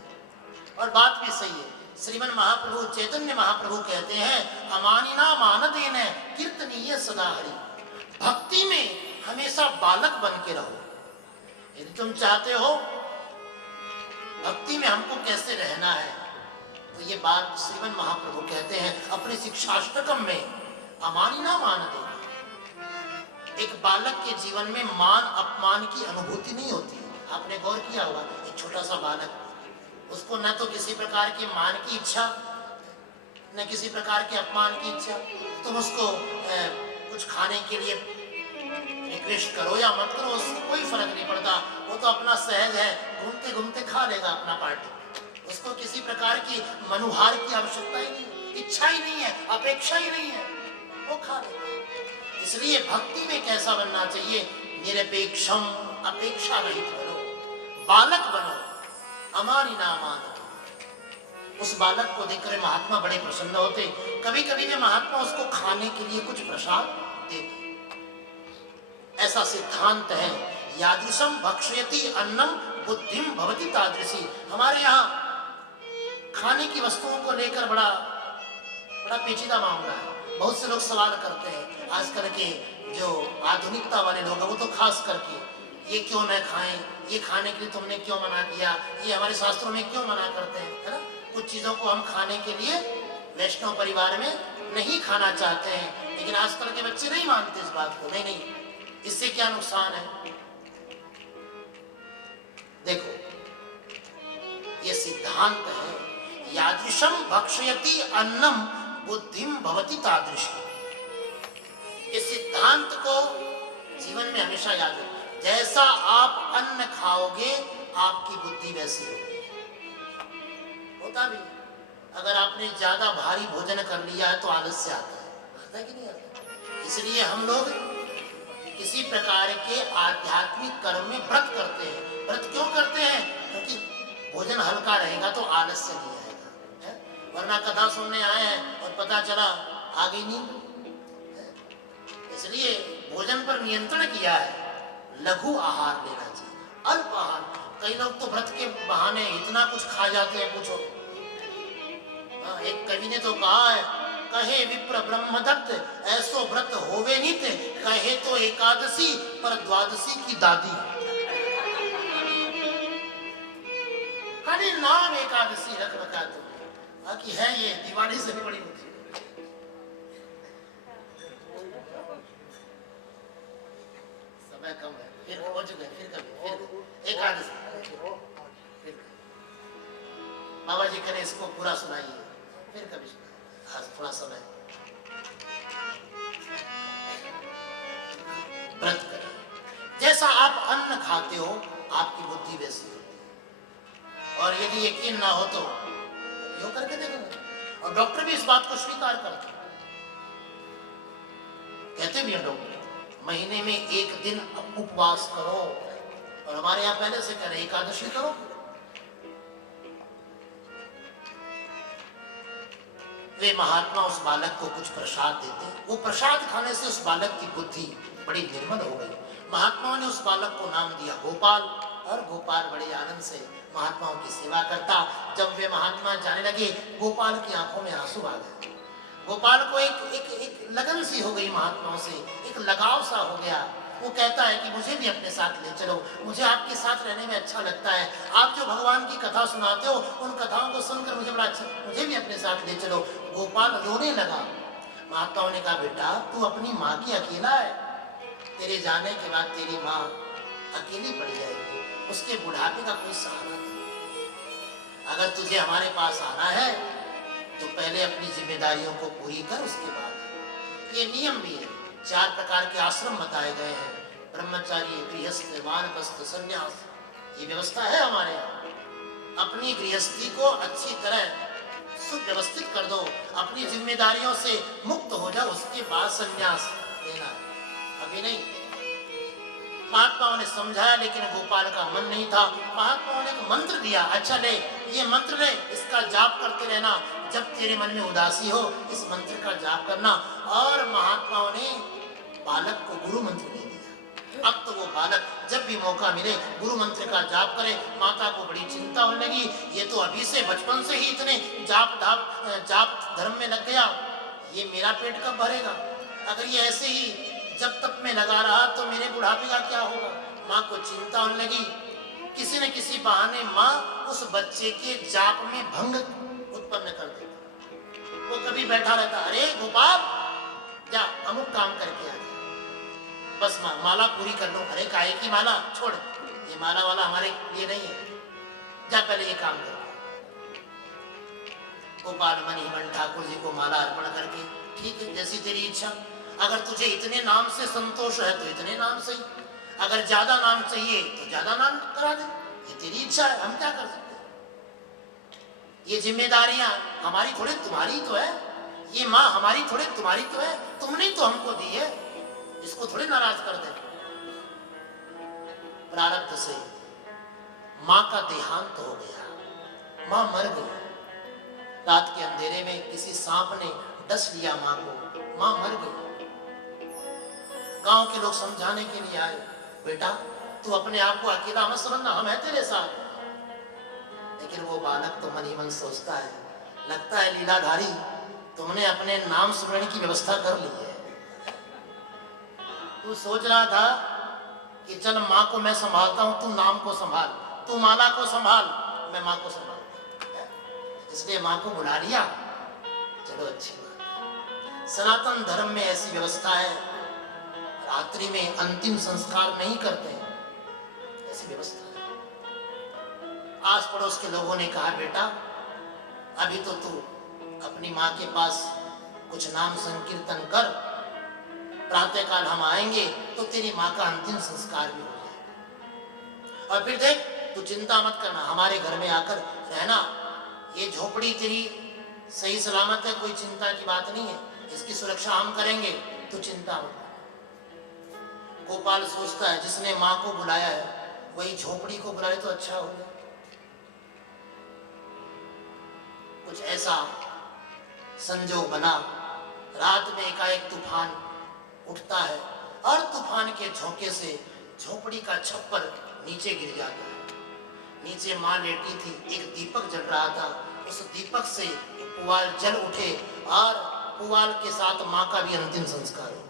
और बात भी सही है। श्रीमन महाप्रभु चैतन्य महाप्रभु कहते हैं, अमानिना मानदेन कीर्तनीय सदा हरि। भक्ति में हमेशा बालक बन के रहो। यदि तुम चाहते हो भक्ति में हमको कैसे रहना है, तो ये बात श्रीमन महाप्रभु कहते हैं अपने शिक्षाष्टकम में, अमानिना मानदेन। एक बालक के जीवन में मान अपमान की अनुभूति नहीं होती। आपने गौर किया होगा, एक छोटा सा बालक, उसको न तो किसी प्रकार के मान की इच्छा, न किसी प्रकार के अपमान की इच्छा। तुम उसको कुछ खाने के लिए रिक्वेस्ट करो या मत करो, उसको कोई फर्क नहीं पड़ता। वो तो अपना सहज है, घूमते घूमते खा लेगा अपना पार्टी। उसको किसी प्रकार की मनुहार की आवश्यकता ही नहीं, इच्छा ही नहीं है, अपेक्षा ही नहीं है, वो खा लेगा। इसलिए भक्ति में कैसा बनना चाहिए, निरपेक्षम, अपेक्षा रहित बनो, बालक बनो, अमानिना मानो। उस बालक को देखकर महात्मा बड़े प्रसन्न होते। कभी कभी वे महात्मा उसको खाने के लिए कुछ प्रसाद देते। ऐसा सिद्धांत है, यादृशम भक्षयति अन्नम बुद्धिम भवति तादृशी। हमारे यहाँ खाने की वस्तुओं को लेकर बड़ा पेचीदा मामला है। बहुत से लोग सवाल करते हैं, आजकल के जो आधुनिकता वाले लोग हैं वो तो खास करके, ये क्यों न खाएं, ये खाने के लिए तुमने क्यों मना किया, ये हमारे शास्त्रों में क्यों मना करते हैं, है ना। कुछ चीजों को हम खाने के लिए वैष्णव परिवार में नहीं खाना चाहते हैं, लेकिन आजकल के बच्चे नहीं मानते इस बात को। नहीं, इससे क्या नुकसान है। देखो, ये सिद्धांत है, यादृशम भक्षयति अन्नम बुद्धिम भवति तादृशी। इस सिद्धांत को जीवन में हमेशा याद रखो। जैसा आप अन्न खाओगे आपकी बुद्धि वैसी होगी। होता भी, अगर आपने ज्यादा भारी भोजन कर लिया है तो आलस्य आता है कि नहीं आता। इसलिए हम लोग किसी प्रकार के आध्यात्मिक कर्म में व्रत करते हैं। व्रत क्यों करते हैं? क्योंकि भोजन हल्का रहेगा तो आलस्य नहीं आएगा, वरना कथा सुनने आए हैं और पता चला आ गई नींद। इसलिए भोजन पर नियंत्रण किया है, लघु आहार लेना चाहिए, अल्प आहार। कई लोग तो व्रत के बहाने इतना कुछ खा जाते हैं, पूछो। एक कवि ने तो कहा है, कहे विप्र ब्रह्मदत्त ऐसो व्रत होवे नित, कहे तो एकादशी पर द्वादशी की दादी। खाली नाम एकादशी रख रखा तो, बाकी है ये दिवाली से भी बड़ी होती है। समय कम है, फिर हो चुके, फिर कभी, फिर एकादशी, फिर बाबा जी करें इसको पूरा सुनाइए, फिर कभी आज थोड़ा समय व्रत करें। जैसा आप अन्न खाते हो आपकी बुद्धि वैसी हो। और यदि यकीन ना हो तो योग करके देखो। और डॉक्टर भी इस बात को स्वीकार करते, कहते भी हैं डॉक्टर, महीने में एक दिन उपवास करो। और हमारे यहाँ पहले से कह रहे एकादशी करो। वे महात्मा उस बालक को कुछ प्रसाद देते। वो प्रसाद खाने से उस बालक की बुद्धि बड़ी निर्मल हो गई। महात्माओं ने उस बालक को नाम दिया गोपाल। और गोपाल बड़े आनंद से महात्माओं की सेवा करता। जब वे महात्मा जाने लगे, गोपाल की आंखों में आंसू आ गए। गोपाल को एक लगन सी हो गई महात्माओं से, एक लगाव सा हो गया। वो कहता है कि मुझे भी अपने साथ ले चलो, मुझे आपके साथ रहने में अच्छा लगता है, आप जो भगवान की कथा सुनाते हो उन कथाओं को सुनकर मुझे बड़ा अच्छा, मुझे भी अपने साथ ले चलो। गोपाल रोने लगा। महात्माओं ने कहा बेटा तू अपनी माँ की अकेला है, तेरे जाने के बाद तेरी माँ अकेली पड़ जाएगी, उसके बुढ़ापे का कोई सहारा नहीं। अगर तुझे हमारे पास आना है तो पहले अपनी जिम्मेदारियों को पूरी कर, उसके बाद। ये नियम भी है, 4 प्रकार के आश्रम बताए गए हैं, ब्रह्मचारी, गृहस्थ, वानप्रस्थ, संन्यास। ये व्यवस्था है हमारे यहाँ। अपनी गृहस्थी को अच्छी तरह सुव्यवस्थित कर दो, अपनी जिम्मेदारियों से मुक्त हो जाओ, उसके बाद संन्यास लेना, अभी नहीं। महात्माओं ने समझाया लेकिन गोपाल का मन नहीं था। महात्माओं ने एक मंत्र दिया, अच्छा ले ये मंत्र ले, इसका जाप करते रहना, जब तेरे मन में उदासी हो इस मंत्र का जाप करना। और महात्माओं ने बालक को गुरु मंत्र दे दिया। अब तो वो बालक जब भी मौका मिले गुरु मंत्र का जाप करे। माता को बड़ी चिंता होने लगी, ये तो अभी से बचपन से ही इतने जाप धर्म में लग गया, ये मेरा पेट कब भरेगा? अगर ये ऐसे ही जब तक मैं लगा रहा तो मेरे बुढ़ापे का क्या होगा? माँ को चिंता होने लगी। किसी न किसी बहाने माँ उस बच्चे के जाप में भंग उत्पन्न कर देती। वो कभी बैठा रहता, अरे गोपाल जा अमुक काम करके आ जा, बस माला पूरी कर लो। अरे काहे की माला, छोड़, ये माला वाला हमारे लिए नहीं है, जा पहले ये काम कर। गोपाल मन ही मन ठाकुर जी को माला अर्पण करके, ठीक है जैसी तेरी इच्छा, अगर तुझे इतने नाम से संतोष है तो इतने नाम सही, अगर ज्यादा नाम चाहिए तो ज्यादा नाम करा दे, ये तेरी इच्छा है, हम क्या कर सकते हैं? ये जिम्मेदारियां हमारी थोड़ी तुम्हारी तो है, ये माँ हमारी थोड़ी तुम्हारी तो है, तुमने तो हमको दी है, इसको थोड़ी नाराज कर दे। प्रारब्ध से माँ का देहांत हो गया, माँ मर गई। रात के अंधेरे में किसी सांप ने डस लिया माँ को, माँ मर गई। गांव के लोग समझाने के लिए आए, बेटा तू अपने आप को अकेला मत समझना, हम हैं तेरे साथ। लेकिन वो बालक तो मन ही मन सोचता है, लगता है लीलाधारी तुमने अपने नाम सुनने की व्यवस्था कर ली है। तू सोच रहा था कि चल माँ को मैं संभालता हूं, तू नाम को संभाल, तू माला को संभाल, मैं माँ को संभाल, इसलिए माँ को बुला लिया। चलो अच्छी बात। सनातन धर्म में ऐसी व्यवस्था है, रात्रि में अंतिम संस्कार नहीं करते हैं, ऐसी व्यवस्था है। आस पड़ोस के लोगों ने कहा बेटा अभी तो तू अपनी माँ के पास कुछ नाम संकीर्तन कर, प्रातःकाल हम आएंगे तो तेरी माँ का अंतिम संस्कार भी हो जाएगा। और फिर देख तू चिंता मत करना, हमारे घर में आकर रहना, ये झोपड़ी तेरी सही सलामत है, कोई चिंता की बात नहीं है, इसकी सुरक्षा हम करेंगे, तू चिंता मत। गोपाल सोचता है जिसने माँ को बुलाया है वही झोपड़ी को बुलाए तो अच्छा होगा। कुछ ऐसा संजोग बना, रात में एकाएक तूफान उठता है और तूफान के झोंके से झोपड़ी का छप्पर नीचे गिर जाता है। नीचे माँ लेटी थी, एक दीपक जल रहा था, उस दीपक से पुआल जल उठे और पुआल के साथ माँ का भी अंतिम संस्कार हो।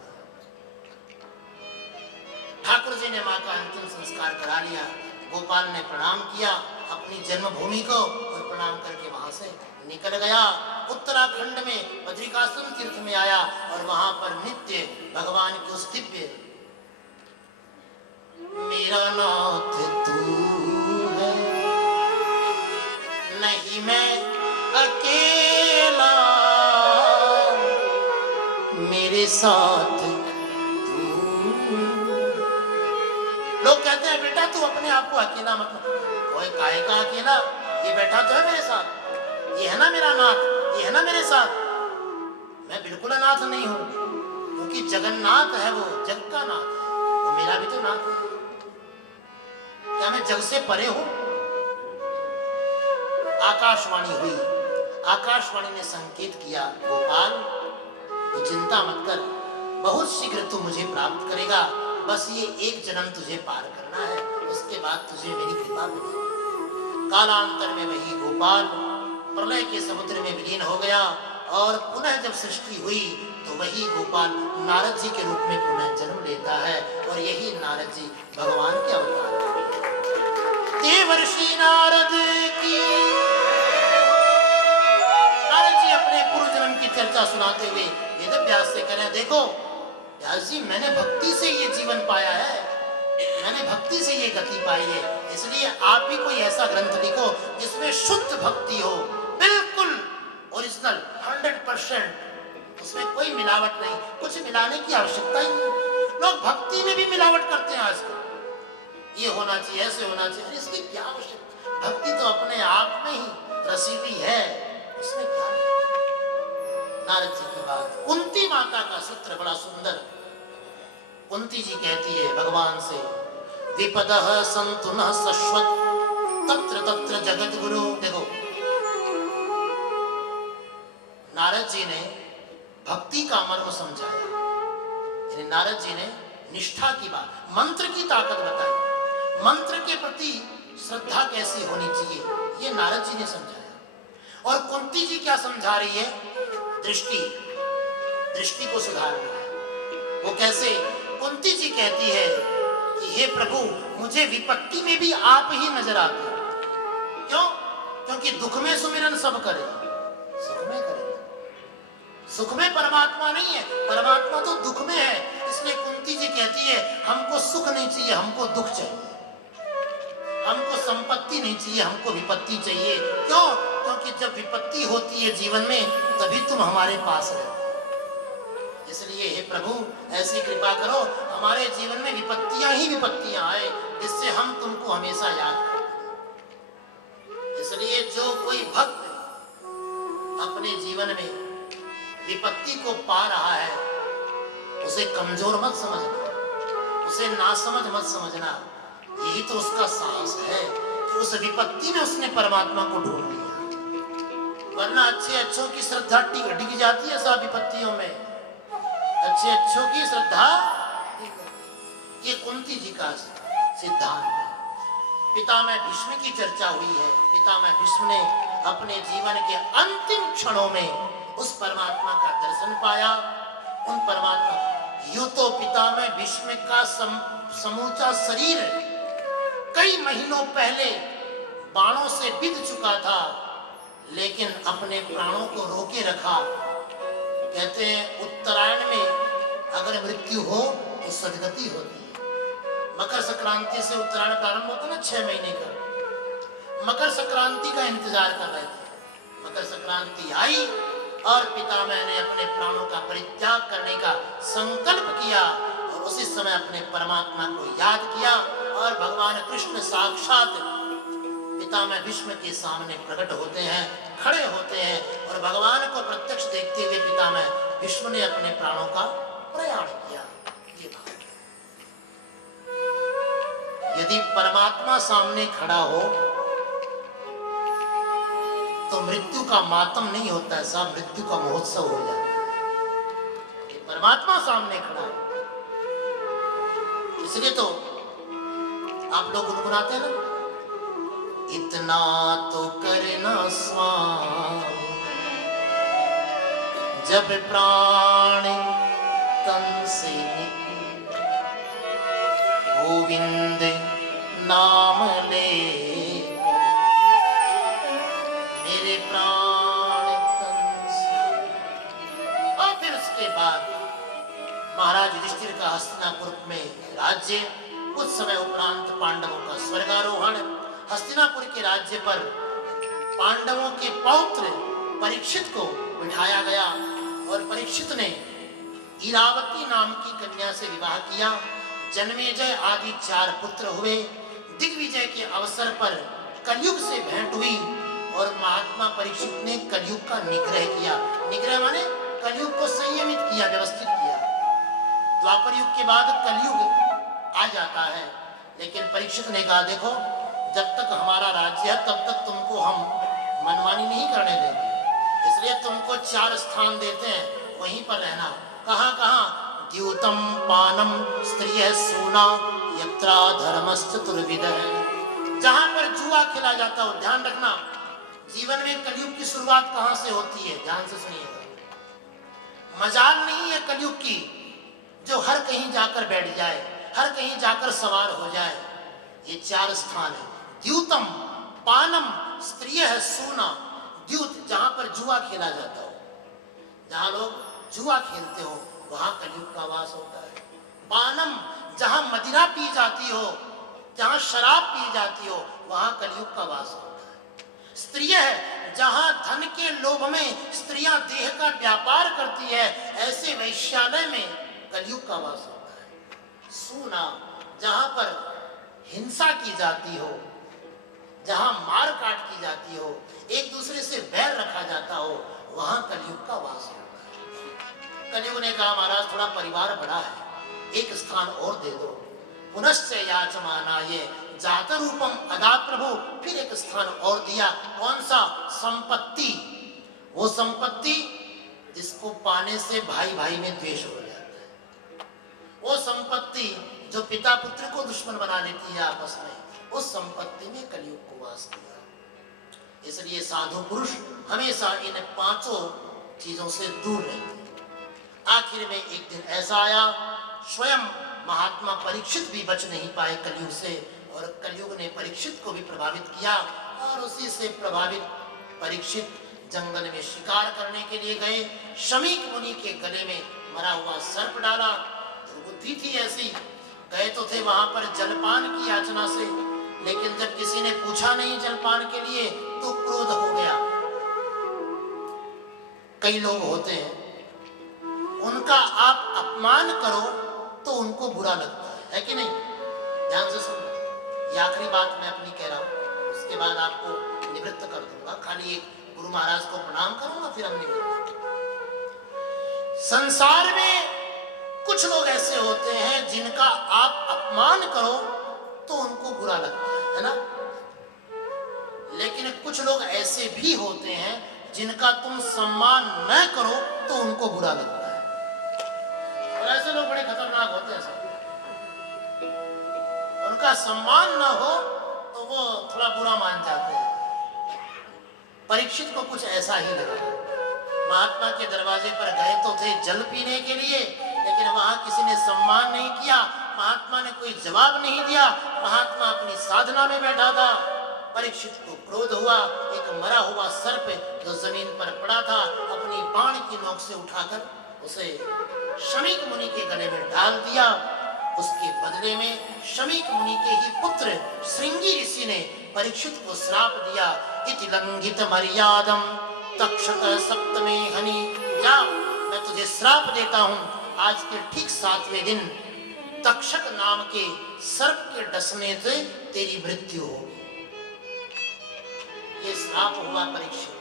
ठाकुर जी ने माँ का अंतिम संस्कार करा लिया। गोपाल ने प्रणाम किया अपनी जन्मभूमि को और प्रणाम करके वहां से निकल गया। उत्तराखंड में बद्रिकाश्रम तीर्थ में आया और वहां पर नित्य भगवान की उस दिव्य मेरा नाथ तू है, नहीं मैं अकेला, मेरे साथ लोग कहते हैं बेटा तू अपने आप को अकेला मत, कोई काहे का अकेला, ये बैठा तो है मेरे साथ, ये है ना मेरा नाथ, ये है ना मेरे साथ। मैं बिल्कुल अनाथ नहीं हूं, क्योंकि जगन्नाथ है, वो जग का नाथ है, वो मेरा भी तो नाथ है। क्या मैं जग से परे हूं? आकाशवाणी हुई, आकाशवाणी ने संकेत किया, गोपाल तू चिंता मत कर, बहुत शीघ्र तू मुझे प्राप्त करेगा, बस ये एक जन्म तुझे पार करना है, उसके बाद तुझे मेरी कृपा मिलेगी। कालांतर में वही गोपाल प्रलय के समुद्र में विलीन हो गया। और पुनः जब सृष्टि हुई तो वही गोपाल नारद जी के रूप में पुनः जन्म लेता है और यही नारद जी भगवान के अवतार हैं। देवर्षि नारद की, नारद जी अपने पूर्व जन्म की चर्चा सुनाते हुए वेद व्यास से कह रहे हैं, देखो व्यास जी, मैंने भक्ति से ये जीवन पाया है, मैंने भक्ति से ये गति पाई है, इसलिए आप भी कोई ऐसा ग्रंथ लिखो जिसमें शुद्ध भक्ति हो, बिल्कुल ओरिजिनल 100%, उसमें कोई मिलावट नहीं, कुछ मिलाने की आवश्यकता ही नहीं। लोग भक्ति में भी मिलावट करते हैं आजकल, ये होना चाहिए, ऐसे होना चाहिए, अरे इसकी क्या आवश्यकता, भक्ति तो अपने आप में ही रसीली है, उसमें क्या। नारद जी की बात, कुंती माता का सूत्र बड़ा सुंदर। कुंती जी कहती है भगवान से, विपदः सन्तु न शश्वत तत्र तत्र जगत गुरु। देखो नारद जी ने भक्ति का मर्म समझाया, यानी नारद जी ने निष्ठा की बात, मंत्र की ताकत बताई, मंत्र के प्रति श्रद्धा कैसी होनी चाहिए, ये नारद जी ने समझाया। और कुंती जी क्या समझा रही है, दृष्टि, दृष्टि को सुधारना है। वो कैसे, कुंती जी कहती है कि हे प्रभु, मुझे विपत्ति में भी आप ही नजर आते हैं। क्यों? क्योंकि दुख में सुमिरन सब करे, सुख में करे, सुख में परमात्मा नहीं है, परमात्मा तो दुख में है। इसलिए कुंती जी कहती है, हमको सुख नहीं चाहिए, हमको दुख चाहिए, हमको संपत्ति नहीं चाहिए, हमको विपत्ति चाहिए। क्यों? क्योंकि जब विपत्ति होती है जीवन में, तभी तुम हमारे पास रहते। इसलिए हे प्रभु, ऐसी कृपा करो, हमारे जीवन में विपत्तियां ही विपत्तियां आए, जिससे हम तुमको हमेशा याद करें। इसलिए जो कोई भक्त अपने जीवन में विपत्ति को पा रहा है, उसे कमजोर मत समझना, उसे नासमझ मत समझना। यही तो उसका साहस है कि उस विपत्ति में उसने परमात्मा को ढूंढ लिया। वरना अच्छे अच्छों की श्रद्धा डिग जाती है सब विपत्तियों में, अच्छे अच्छों की श्रद्धा। ये कुंती जी का सिद्धांत है। पितामह भीष्म की चर्चा हुई है। पितामह भीष्म ने अपने जीवन के अंतिम क्षणों में उस परमात्मा का दर्शन पाया। उन परमात्मा, यूं तो पितामह भीष्म का समूचा शरीर कई महीनों पहले बाणों से बिध चुका था, लेकिन अपने प्राणों को रोके रखा। कहते हैं उत्तरायण में अगर मृत्यु हो तो सदगति होती है। मकर संक्रांति से उत्तरायण प्रारंभ होता है ना, 6 महीने का। मकर संक्रांति का इंतजार कर रहे थे। मकर संक्रांति आई और पितामह ने अपने प्राणों का परित्याग करने का संकल्प किया और उसी समय अपने परमात्मा को याद किया और भगवान कृष्ण साक्षात पितामह भीष्म के सामने प्रकट होते हैं, खड़े होते हैं और भगवान को प्रत्यक्ष देखते हुए पितामह भीष्म ने अपने प्राणों का प्रयाण किया। ये बात, यदि परमात्मा सामने खड़ा हो तो मृत्यु का मातम नहीं होता है, सब मृत्यु का महोत्सव हो जाता है। ये परमात्मा सामने खड़ा है, इसलिए तो आप लोग गुनगुनाते हैं ना, इतना तो करना स्वामी जब प्राण तन से निकले, गोविंद नाम ले मेरे प्राण तन से। और फिर उसके बाद महाराज युधिष्ठिर का हस्तिनापुर में राज्य, कुछ समय उपरांत पांडवों का स्वर्गारोहण। हस्तिनापुर के राज्य पर पांडवों के पौत्र परीक्षित को बिठाया गया और परीक्षित ने इरावती नाम की कन्या से विवाह किया। जन्मेजय आदि 4 पुत्र हुए। दिग्विजय के अवसर पर कलयुग से भेंट हुई और महात्मा परीक्षित ने कलयुग का निग्रह किया। निग्रह माने कलयुग को संयमित किया, व्यवस्थित किया। द्वापर युग के बाद कलयुग आ जाता है, लेकिन परीक्षित ने कहा देखो, जब तक हमारा राज्य है तब तक तुमको हम मनमानी नहीं करने देंगे, इसलिए तुमको 4 स्थान देते हैं, वहीं पर रहना। कहाँ कहाँ? द्यूतम पानम स्त्रिय सोना यत्रा धर्मश्चतुर्विदः। जहां पर जुआ खेला जाता हो, ध्यान रखना। जीवन में कलयुग की शुरुआत कहां से होती है, ध्यान से सुनिएगा। मजाल नहीं है कलयुग की जो हर कहीं जाकर बैठ जाए, हर कहीं जाकर सवार हो जाए। ये 4 स्थान है। द्यूतम, पानम, स्त्रिय है, सूना। द्यूत जहां पर जुआ खेला जाता हो, जहां लोग जुआ खेलते हो, वहां कलयुग का वास होता है। पानम, जहां मदिरा पी जाती हो, जहां शराब पी जाती हो, वहां कलयुग का वास होता है। स्त्रिय है, जहां धन के लोभ में स्त्रियां देह का व्यापार करती है, ऐसे वैश्यालय में कलयुग का वास होता है। सूना, जहां पर हिंसा की जाती हो, जहां मार काट की जाती हो, एक दूसरे से बैर रखा जाता हो, वहां कलयुग का वास होता है। कलयुग ने कहा महाराज थोड़ा परिवार बड़ा है, एक स्थान और दे दो। पुनश्च याचमानाय जात रूपम अदा प्रभु, फिर एक स्थान और दिया। कौन सा? संपत्ति। वो संपत्ति जिसको पाने से भाई भाई में द्वेष हो जाता है, वो संपत्ति जो पिता पुत्र को दुश्मन बना लेती है आपस में, उस संपत्ति में कलयुग को वास किया। इसलिए साधु पुरुष हमेशा इन 5 चीजों से दूर रहते हैं। आखिर में एक दिन ऐसा आया, स्वयं महात्मा परीक्षित भी बच नहीं पाए कलयुग से, और कलयुग ने परीक्षित को भी प्रभावित किया। और उसी से प्रभावित परीक्षित जंगल में शिकार करने के लिए गए। शमीक मुनि के गले में मरा हुआ सर्प डाला। दुर्बुद्धि थी ऐसी, गए तो थे वहां पर जलपान की याचना से, लेकिन जब किसी ने पूछा नहीं जलपान के लिए तो क्रोध हो गया। कई लोग होते हैं, उनका आप अपमान करो तो उनको बुरा लगता है कि नहीं? ध्यान से सुनो, ये आखिरी बात मैं अपनी कह रहा हूं, उसके बाद आपको निवृत्त कर दूंगा। खाली एक गुरु महाराज को प्रणाम करूंगा, फिर हम निवृत्त। संसार में कुछ लोग ऐसे होते हैं जिनका आप अपमान करो तो उनको बुरा लगता है ना? लेकिन कुछ लोग ऐसे भी होते हैं जिनका तुम सम्मान न करो तो उनको बुरा लगता है। और ऐसे लोग बड़े खतरनाक होते हैं सब। उनका सम्मान न हो तो वो थोड़ा बुरा मान जाते हैं। परीक्षित को कुछ ऐसा ही लगा। महात्मा के दरवाजे पर गए तो थे जल पीने के लिए, लेकिन वहां किसी ने सम्मान नहीं किया, महात्मा ने कोई जवाब नहीं दिया। महात्मा अपनी साधना में बैठा था। परीक्षित को क्रोध हुआ। एक मरा हुआ सर्प जो जमीन पर पड़ा था, अपनी बाण की नोक से उठाकर उसे शमीक मुनि के गले में डाल दिया। उसके बदले में शमीक मुनि के ही पुत्र श्रृंगी ऋषि ने परीक्षित को श्राप दिया। इति लंघित मर्यादम तक्षक सप्तमे हनि। जा, मैं तुझे श्राप देता हूं, आज के ठीक 7वें दिन तक्षक नाम के सर्प के डसने से तेरी मृत्यु होगी। ये श्राप हुआ परीक्षित।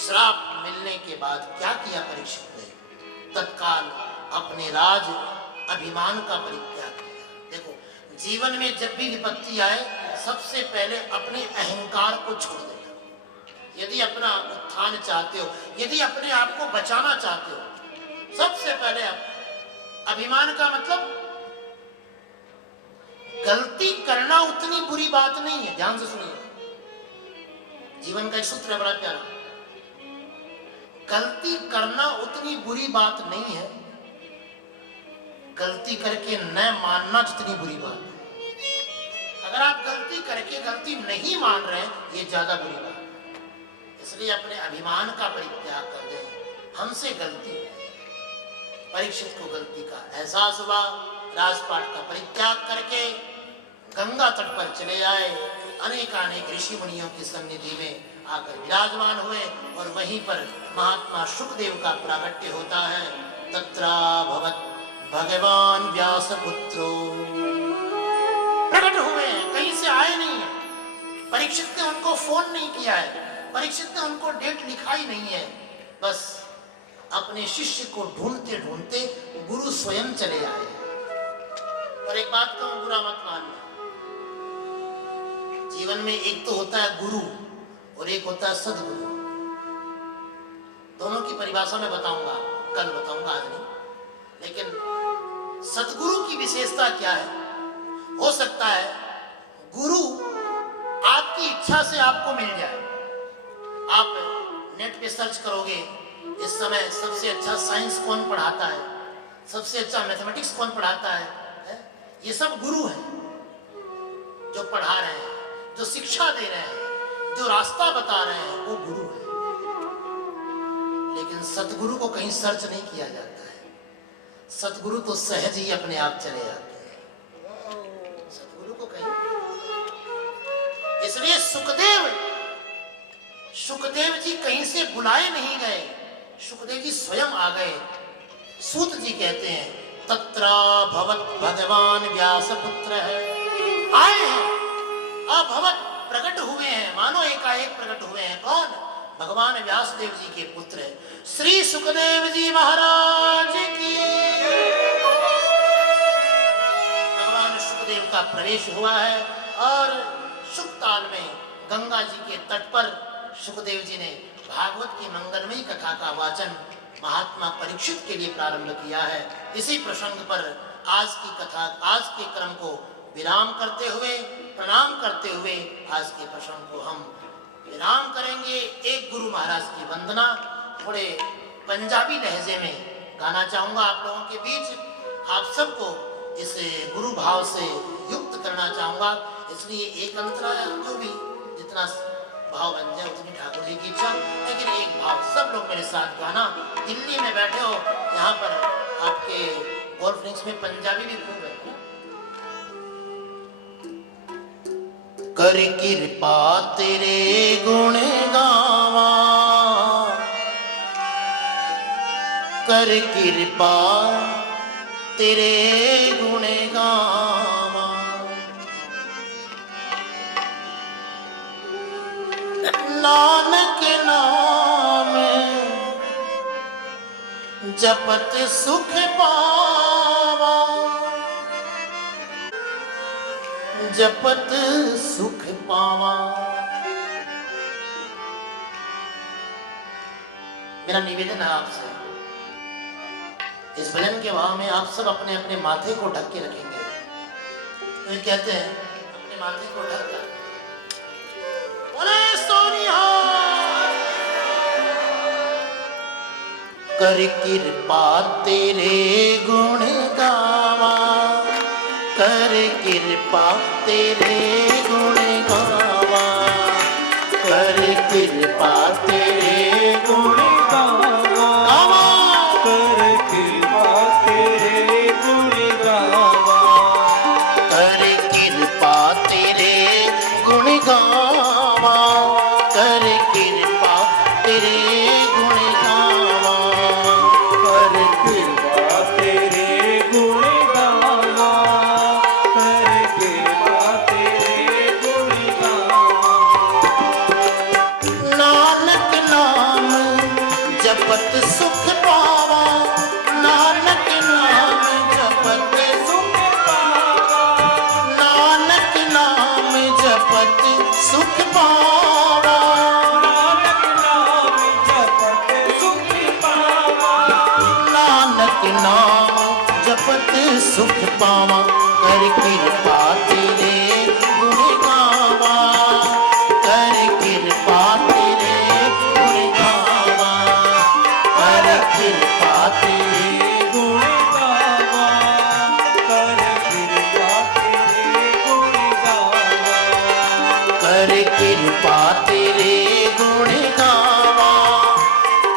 श्राप मिलने के बाद क्या किया परीक्षित ने? तत्काल अपने राज अभिमान का परित्याग किया। देखो, जीवन में जब भी विपत्ति आए, सबसे पहले अपने अहंकार को छोड़ देना। यदि अपना उत्थान चाहते हो, यदि अपने आप को बचाना चाहते हो, सबसे पहले अभिमान का मतलब गलती करना उतनी बुरी बात नहीं है। ध्यान से सुनिए, जीवन का एक सूत्र है बड़ा प्यारा। गलती करना उतनी बुरी बात नहीं है, गलती करके न मानना जितनी बुरी बात है। अगर आप गलती करके गलती नहीं मान रहे हैं, ये ज्यादा बुरी बात है। इसलिए अपने अभिमान का परित्याग कर दें। हमसे गलती है। परीक्षित को गलती का एहसास हुआ। राजपाट का परित्याग करके गंगा तट पर चले आए। अनेकानेक ऋषि मुनियों की सन्निधि में आकर विराजमान हुए और वहीं पर महात्मा शुकदेव का प्रागट्य होता है। तत्राभवत् भगवान व्यास पुत्रो। प्रकट हुए, कहीं से आए नहीं है। परीक्षित ने उनको फोन नहीं किया है, परीक्षित ने उनको डेट लिखाई नहीं है। बस अपने शिष्य को ढूंढते ढूंढते गुरु स्वयं चले आए। और एक बात कहूं, बुरा मत मानना। जीवन में एक तो होता है गुरु और एक होता है सदगुरु। दोनों की परिभाषा मैं बताऊंगा, कल बताऊंगा, आज नहीं। लेकिन सदगुरु की विशेषता क्या है? हो सकता है गुरु आपकी इच्छा से आपको मिल जाए। आप नेट पे सर्च करोगे, इस समय सबसे अच्छा साइंस कौन पढ़ाता है, सबसे अच्छा मैथमेटिक्स कौन पढ़ाता है? ये सब गुरु हैं जो पढ़ा रहे हैं, जो शिक्षा दे रहे हैं, जो रास्ता बता रहे हैं, वो गुरु है। लेकिन सतगुरु को कहीं सर्च नहीं किया जाता है, सतगुरु तो सहज ही अपने आप चले जाते हैं, सतगुरु को कहीं। इसलिए सुखदेव जी कहीं से बुलाए नहीं गए, सुखदेव जी स्वयं आ गए। सूत जी कहते हैं तत्रा भवत भगवान व्यास पुत्र है, आए हैं, अभवत प्रकट हुए हैं, मानो एकाएक प्रकट हुए हैं। कौन? भगवान व्यासदेव जी के पुत्र श्री सुखदेव जी महाराज की। भगवान सुखदेव का प्रवेश हुआ है और सुखताल में गंगा जी के तट पर सुखदेव जी ने भागवत की मंगलमयी कथा का वाचन महात्मा परीक्षित के लिए प्रारंभ किया है। इसी प्रसंग पर आज की कथा, आज के क्रम को विराम करते हुए, प्रणाम करते हुए आज के प्रसंग को हम विराम करेंगे। एक गुरु महाराज की वंदना थोड़े पंजाबी लहजे में गाना चाहूंगा आप लोगों के बीच, आप सबको इस गुरु भाव से युक्त करना चाहूंगा। इसलिए एक अंतरा जो भी जितना भाव बन जाए उतनी ठाकुर जी की इच्छा, लेकिन एक भाव सब लोग मेरे साथ गाना। दिल्ली में बैठे हो, यहाँ पर आपके गोल्फ लिंक्स में पंजाबी भी खूब है। कर कृपा तेरे गुण गावा, कर कृपा तेरे गुण गावा, नानक नाम जपत सुख पावा, जपत सुख पावा। मेरा निवेदन है आपसे, इस भजन के भाव में आप सब अपने अपने माथे को ढक के रखेंगे। तो कहते हैं अपने माथे को ढक कर बोले सोनिया। कर कृपा तेरे गुण गावा, कर कृपा तेरे गुण गावा, कर कृपा तेरे गुण गावा, कर कृपा तेरे गुण गावा, कर कृपा तेरे गुण गावा, कर कृपा तेरे गुण गावा, कर कृपा तेरे गुण गावा, कर कृपा तेरे गुण गावा। नानक नाम जपत सुख पावा, नानक नाम जपत सुख पावा, नानक नाम जपत सुख पावा, नानक नाम जपत सुख पावा, नानक नाम जपत सुख पावा। कर कृपा तेरे गुण गावा, कर कृपा तेरे गुण गावा, कर कृपा तेरे गुण गावा, कर कृपा तेरे गुण गावा, कर कृपा तेरे गुण गावा,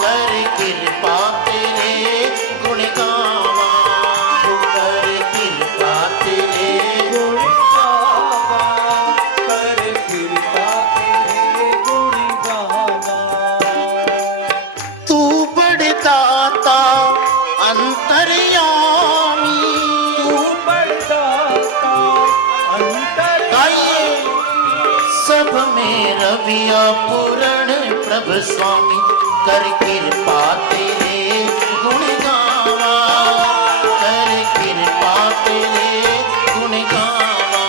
कर कृपा तेरे गुण गावा, कर कृपा तेरे गुण गावा, कर कृपा तेरे गुण गावा। तू बड़ दाता अंतर्यामी, तू बड़दाता गाइए अंतर्यामी, सब में रविया पूर्ण प्रभु स्वामी। कर कृपा तेरे गुण गावा, कर कृपा तेरे गुण गावा,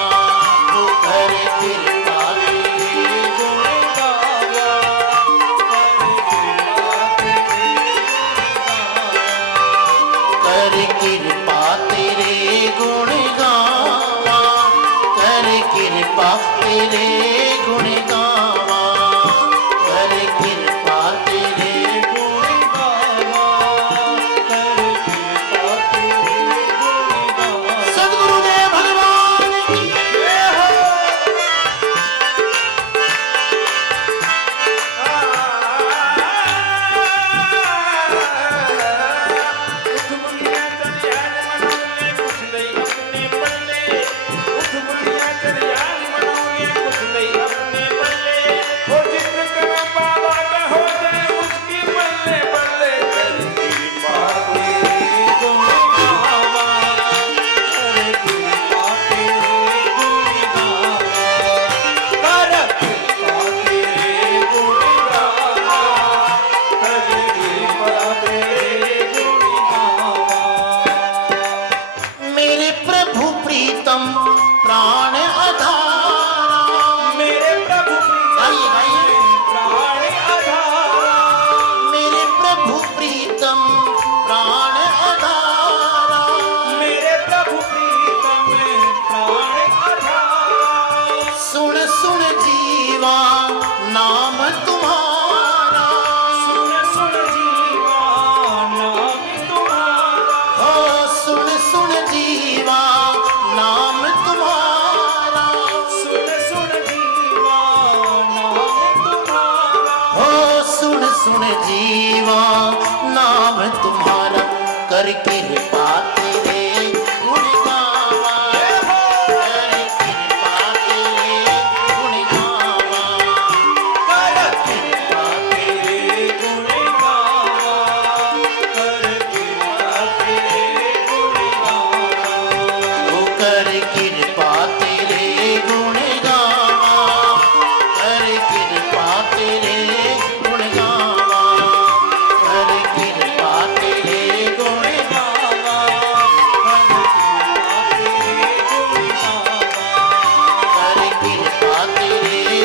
कर कृपा तेरे गुण गावा, कर कृपा तेरे गुण गावा, कर कृपा तेरे गुण गावा, कर कृपा तेरे गुण गावा, कर कृपा तेरे गुण गावा, जीवा नाम तुम्हारा, कर कृपा तेरे गुण गावा, कर कृपा तेरे गुण गावा, कर कृपा तेरे गुण गावा, कर कृपा तेरे गुण गावा, ओ कर कृपा तेरे गुण गावा, कर कृपा तेरे गुण गावा, कर कृपा तेरे गुण गावा, कर कृपा तेरे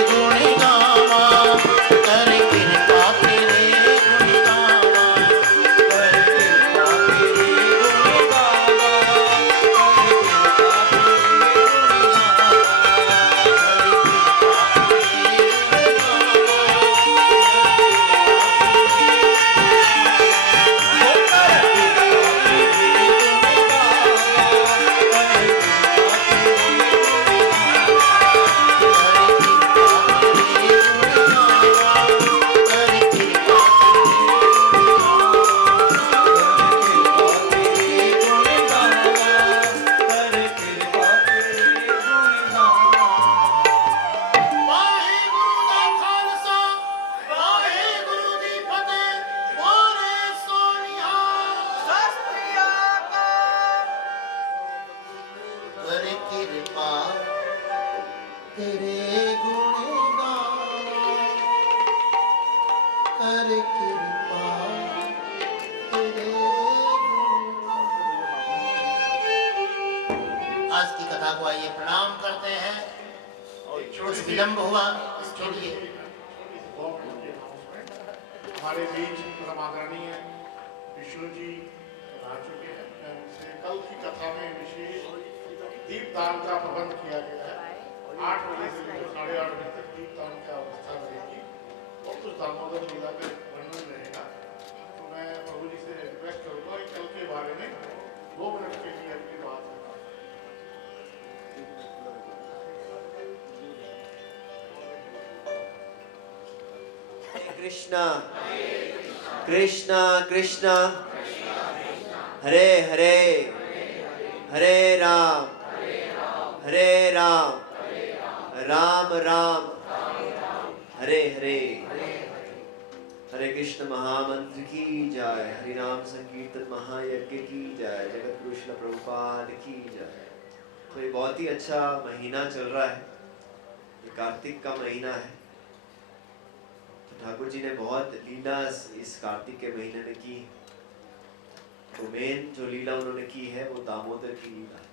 गुण गावा, कर कृपा तेरे गुण गावा, कर कृपा तेरे गुण गावा, कर कृपा ਵਾਹਿਗੁਰੂ ਦਾ ਖਾਲਸਾ ਵਾਹਿਗੁਰੂ ਦੀ ਫਤਿਹ ਬੋਲੇ ਸੋ ਨਿਹਾਲ कर कृपा तेरे गुण गावा, कर कृपा तेरे गुण। आज की कथा को आइए प्रणाम करते हैं। कुछ विलंब हुआ इसके लिए हमारे बीच परम आदरणीय विष्णु जी आ चुके हैं। उनसे कल की कथा में विशेष दीपदान का प्रबंध किया गया है। 8 बजे से लेकर 8:30 बजे तक दीपदान की अवस्था रहेगी और कुछ दामोदर लीला का वर्णन रहेगा। तो मैं प्रभु जी से रिक्वेस्ट करूंगा कि कल के बारे में 2 मिनट के लिए आपकी बात है। कृष्णा कृष्णा कृष्णा हरे हरे हरे राम राम राम हरे हरे। हरे कृष्ण महामंत्र की जय, हरि नाम संकीर्तन महायज्ञ की जय, जगत गुरु श्रील प्रभुपाद की जय। तो ये बहुत ही अच्छा महीना चल रहा है, ये कार्तिक का महीना है। ठाकुर जी ने बहुत लीला इस कार्तिक के महीने में की। तो मेन जो लीला उन्होंने की है वो दामोदर की लीला है।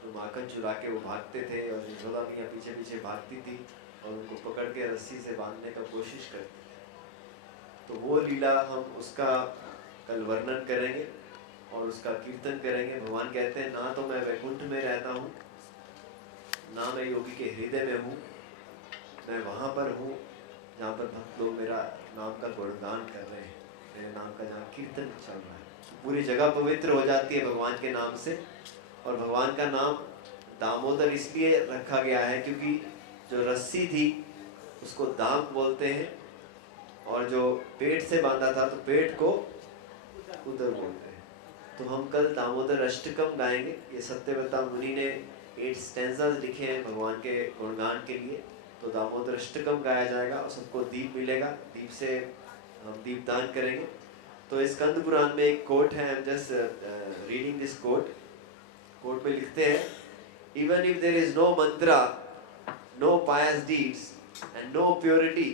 तो माखन चुरा के वो भागते थे और यशोदा मैया पीछे पीछे भागती थी और उनको पकड़ के रस्सी से बांधने का कोशिश करती थी। तो वो लीला हम उसका कल वर्णन करेंगे और उसका कीर्तन करेंगे। भगवान कहते हैं ना तो मैं वैकुंठ में रहता हूँ, ना मैं योगी के हृदय में हूँ, मैं वहाँ पर हूँ जहाँ पर भक्त लोग मेरा नाम का गुणगान कर रहे हैं, मेरे नाम का जहाँ कीर्तन चल रहा है। पूरी जगह पवित्र हो जाती है भगवान के नाम से। और भगवान का नाम दामोदर इसलिए रखा गया है क्योंकि जो रस्सी थी उसको दाम बोलते हैं और जो पेट से बांधा था तो पेट को उदर बोलते हैं। तो हम कल दामोदर अष्टकम गाएंगे। ये सत्यव्रता मुनि ने 8 स्टैंजास लिखे हैं भगवान के गुणगान के लिए। तो दामोदर अष्टकम गाया जाएगा और सबको दीप मिलेगा, दीप से हम दीपदान करेंगे। तो इस स्कंद पुराण में एक कोट है, I am just reading this quote. Quote में लिखते हैं, even if there is no mantra, no pious deeds and no purity,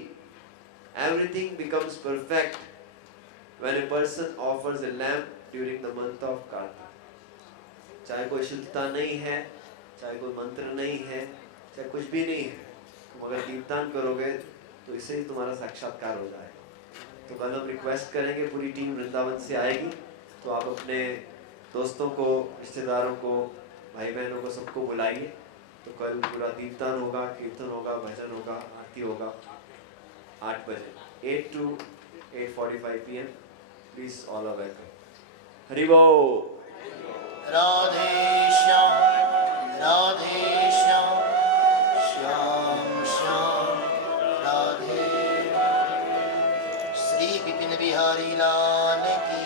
everything becomes perfect when a person offers a lamb during the month of Kartik. चाहे कोई शुद्धता नहीं है, चाहे कोई मंत्र नहीं है, चाहे कुछ भी नहीं है, तुम अगर दीपदान करोगे तो इससे ही तुम्हारा साक्षात्कार हो जाएगा। तो कल हम रिक्वेस्ट करेंगे, पूरी टीम वृंदावन से आएगी, तो आप अपने दोस्तों को, रिश्तेदारों को, भाई बहनों को, सबको बुलाइए। तो कल पूरा दीपदान होगा, कीर्तन होगा, भजन होगा, आरती होगा 8 बजे 8 to 8:45 PM। Please all are welcome. Hari बोल। राधे श्याम राधे श्याम श्याम श्याम राधे। श्री लाल की,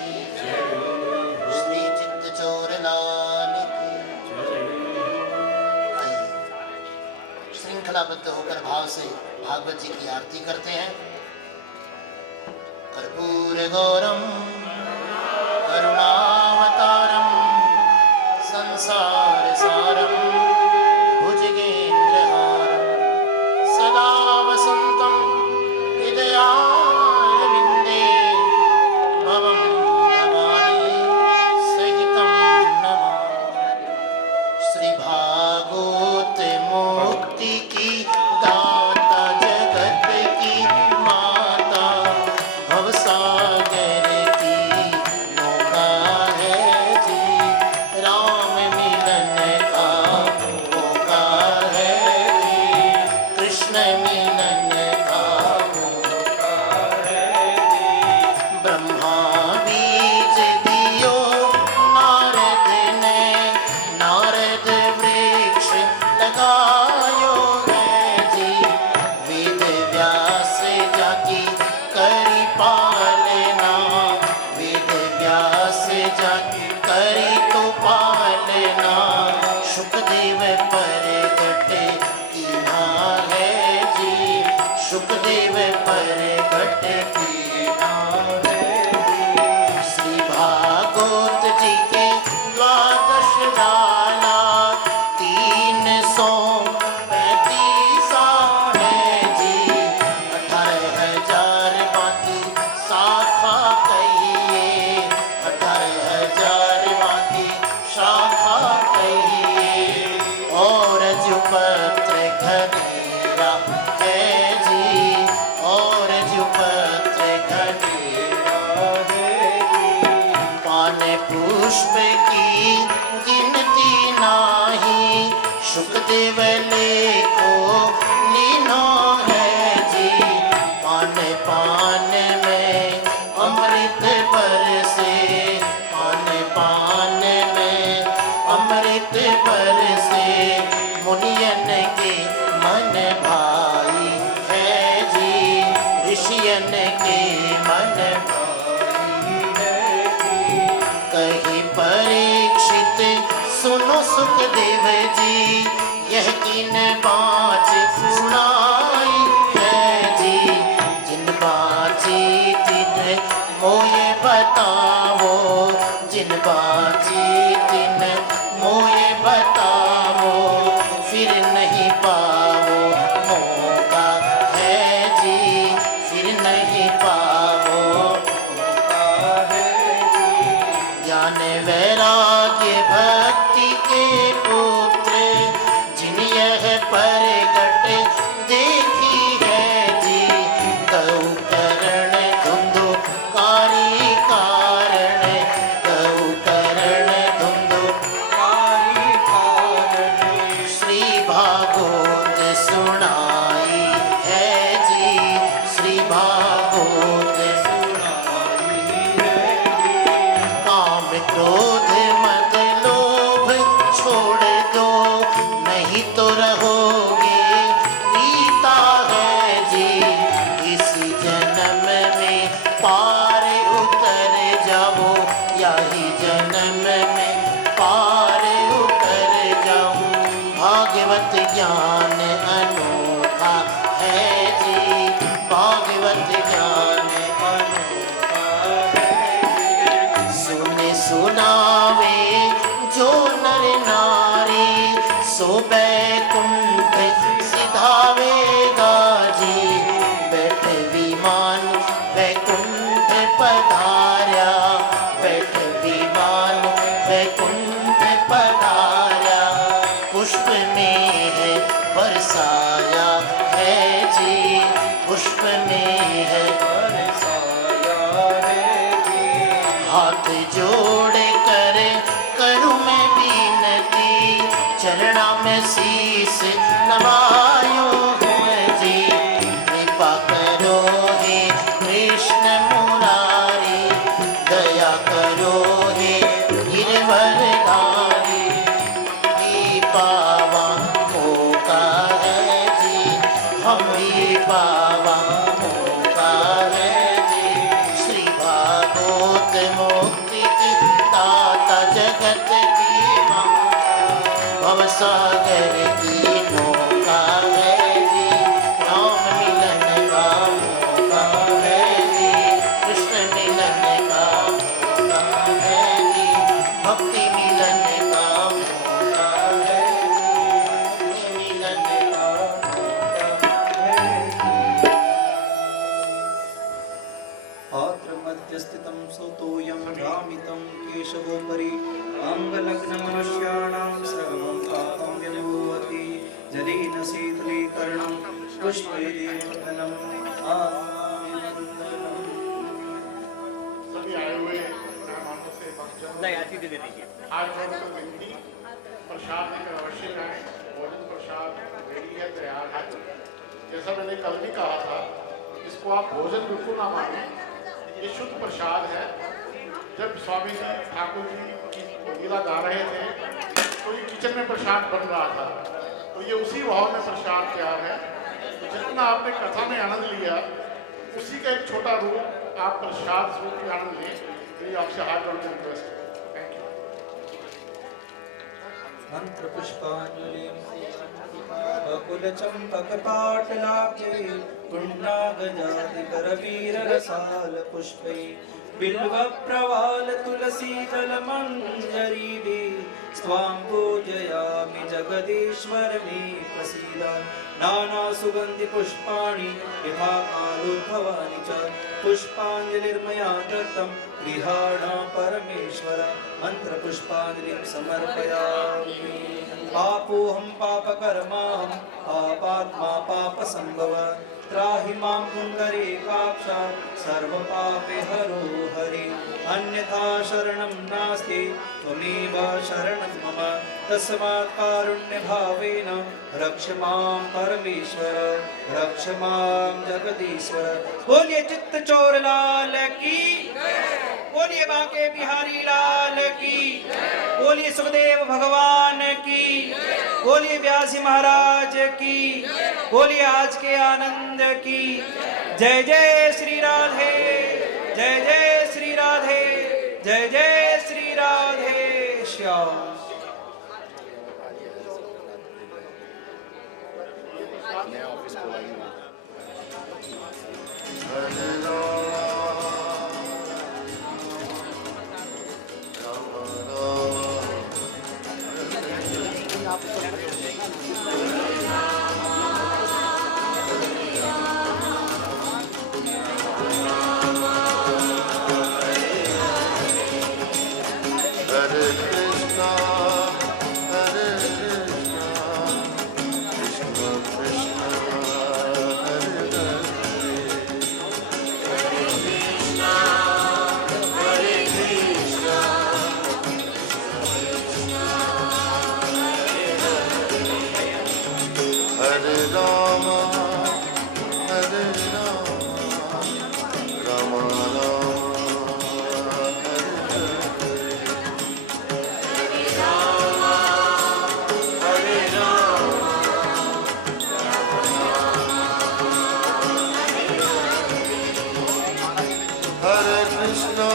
श्री चित्तचोर लाल की। आइए श्रृंखलाबद्ध होकर भाव से भागवत जी की आरती करते हैं। कर्पूर गौरम करुणावतारम संसार सारम भुजगेन्द्रहारम सदा वसंतम हृदयारविंदे भवं भवानी सहितं नमामि। श्री भागवत मुक्ति की दाता जगत की माता भवसागर की नौका है जी, राम मिलन का मौका है जी, कृष्ण मिलन का मौका है जी। ब्रह्मा बीज दियो नारद ने, नारद वृक्ष लगायो है जी, वेद व्यास जाकी करी पालना, वेद व्यास जाकी करी तो पालना, सुखदेव प्रगट कीना है जी, सुखदेव प्रगट कीना है जी। श्री भागवत जी के द्वादश डाला 335 है जी, 18,000 बाकी शाखा कहिए, 18,000 बाकी शाखा कहिए। और जो पत्र घनेरा है जी, और जो पत्र घनेरा है जी। पान पुष्प की गिनती नाही, सुखदेव लेखो लीनो है जी, पान पान में अमृत बरसे, पान पान में अमृत बरसे, मुनियन के मन भाई है जी, ऋषियन के मन भाई है जी। कही परीक्षित सुनो सुखदेव जी, यह किन बात सुनाई है जी, जिन बाची तिन मोये बताओ, जिन बाची तिन मोये बताओ, फिर नहीं पाओ मौका है जी, फिर नहीं पाओ मौका है जी। ज्ञान वैराग्य भक्ति के पुत्र, जिन यह प्रगट देखी है जी, गौ करण धुंधुकारी कारण, गौ करण धुंधुकारी कारण। श्री भागवत सुनाई है जी, श्री भागवत सुनाई है जी। काम क्रोध मद लोभ छोड़ दो, नहीं तो रहोगे रीता है जी, इसी जन्म में पार उतर जाओ, यही जन्म में पार उतर जाओ। भागवत ज्ञान अनोखा है जी, भागवत ज्ञान अनोखा है जी। सुने सुनावे जो नर नारी, सो बैकुंठ सिधावेगा जी, बैठ विमान बैकुंठ पधार्या, बैठ विमान बैकुंठ पधार्या। पुष्प में है बरसाया है जी, पुष्प में है बरसाया है जी। हाथ जोड़ कर करूँ मैं बीनती, चरणा में शीस नवायो है जी, कृपा करो हे कृष्ण मुरारी, दया करो हे गिरवरधारी। भी पावा मौका है जी, हम भी पावा मौका है जी, श्री भागवत जगत की ममता भव सागर की नौका है जी राम मिलन का मौका है जी कृष्ण मिलन का मौका है जी भक्ति मिलन का मौका है जी मिलन का पात्र मध्य स्थितं सौतोयं भ्रामितं केशवोपरि अङ्गलग्नमनुष्याणां सर्वं पापं विमुह्यति जलेन शीतलीकरणं पुष्पैर्देवतनम् सभी आए हुए मेहमानों से भक्तजनों आज छोड़कर विनती प्रसाद लेकर अवश्य जाएं। भोजन प्रसाद रेडी है, तैयार है। जैसा मैंने कल भी कहा था, इसको आप भोजन बिल्कुल ना माने, ये शुद्ध प्रसाद है। जब स्वामी जी ठाकुर जी की लीला गा रहे थे तो ये किचन में प्रसाद बन रहा था, तो ये उसी भाव में प्रसाद तैयार है। तो जितना आपने कथा में आनंद लिया उसी का एक छोटा रूप आप प्रसाद स्वरूप की आनंद लें। ये आपसे हाथ जोड़ के रिक्वेस्ट है। Thank you. मंत्र पुष्पांजलि बकुल चंपक पाटलाब्जे पुण्णागजाति करवीर रसाल पुष्पै बिल्व प्रवाल तुलसी जल मंजरी दे स्वां पूजयामि जगदीश्वर मे प्रसीद नाना सुगंधि पुष्पाणि यथा कालोद्भवानि च पुष्पांजलिर्मया दत्तं गृहाण परमेश्वर मंत्र पुष्पांजलिं समर्पयामि पापोऽहं पापकर्माहं पापात्मा पापसंभव त्राहि मां पुण्डरीकाक्ष सर्वपापे हरो हरि अन्यथा शरणं नास्ति त्वमेव शरणं मम तस्मात् कारुण्यभावेन रक्ष मां परमेश्वर रक्ष मां जगदीश्वर। बोलिए चित्त चोर लाल की, बोलिए बांके बिहारी लाल की, बोलिए सुखदेव भगवान की, बोलिए व्यासी महाराज की, बोलिए आज के आनंद की। जय जय श्री राधे, जय जय श्री राधे, जय जय Shri Radhe Shyam. Hare Krishna, Hare Krishna, Krishna Krishna, Hare Hare, Hare Krishna, Hare Krishna, Hare Rama, Hare Rama, Rama Rama, Hare Hare Krishna,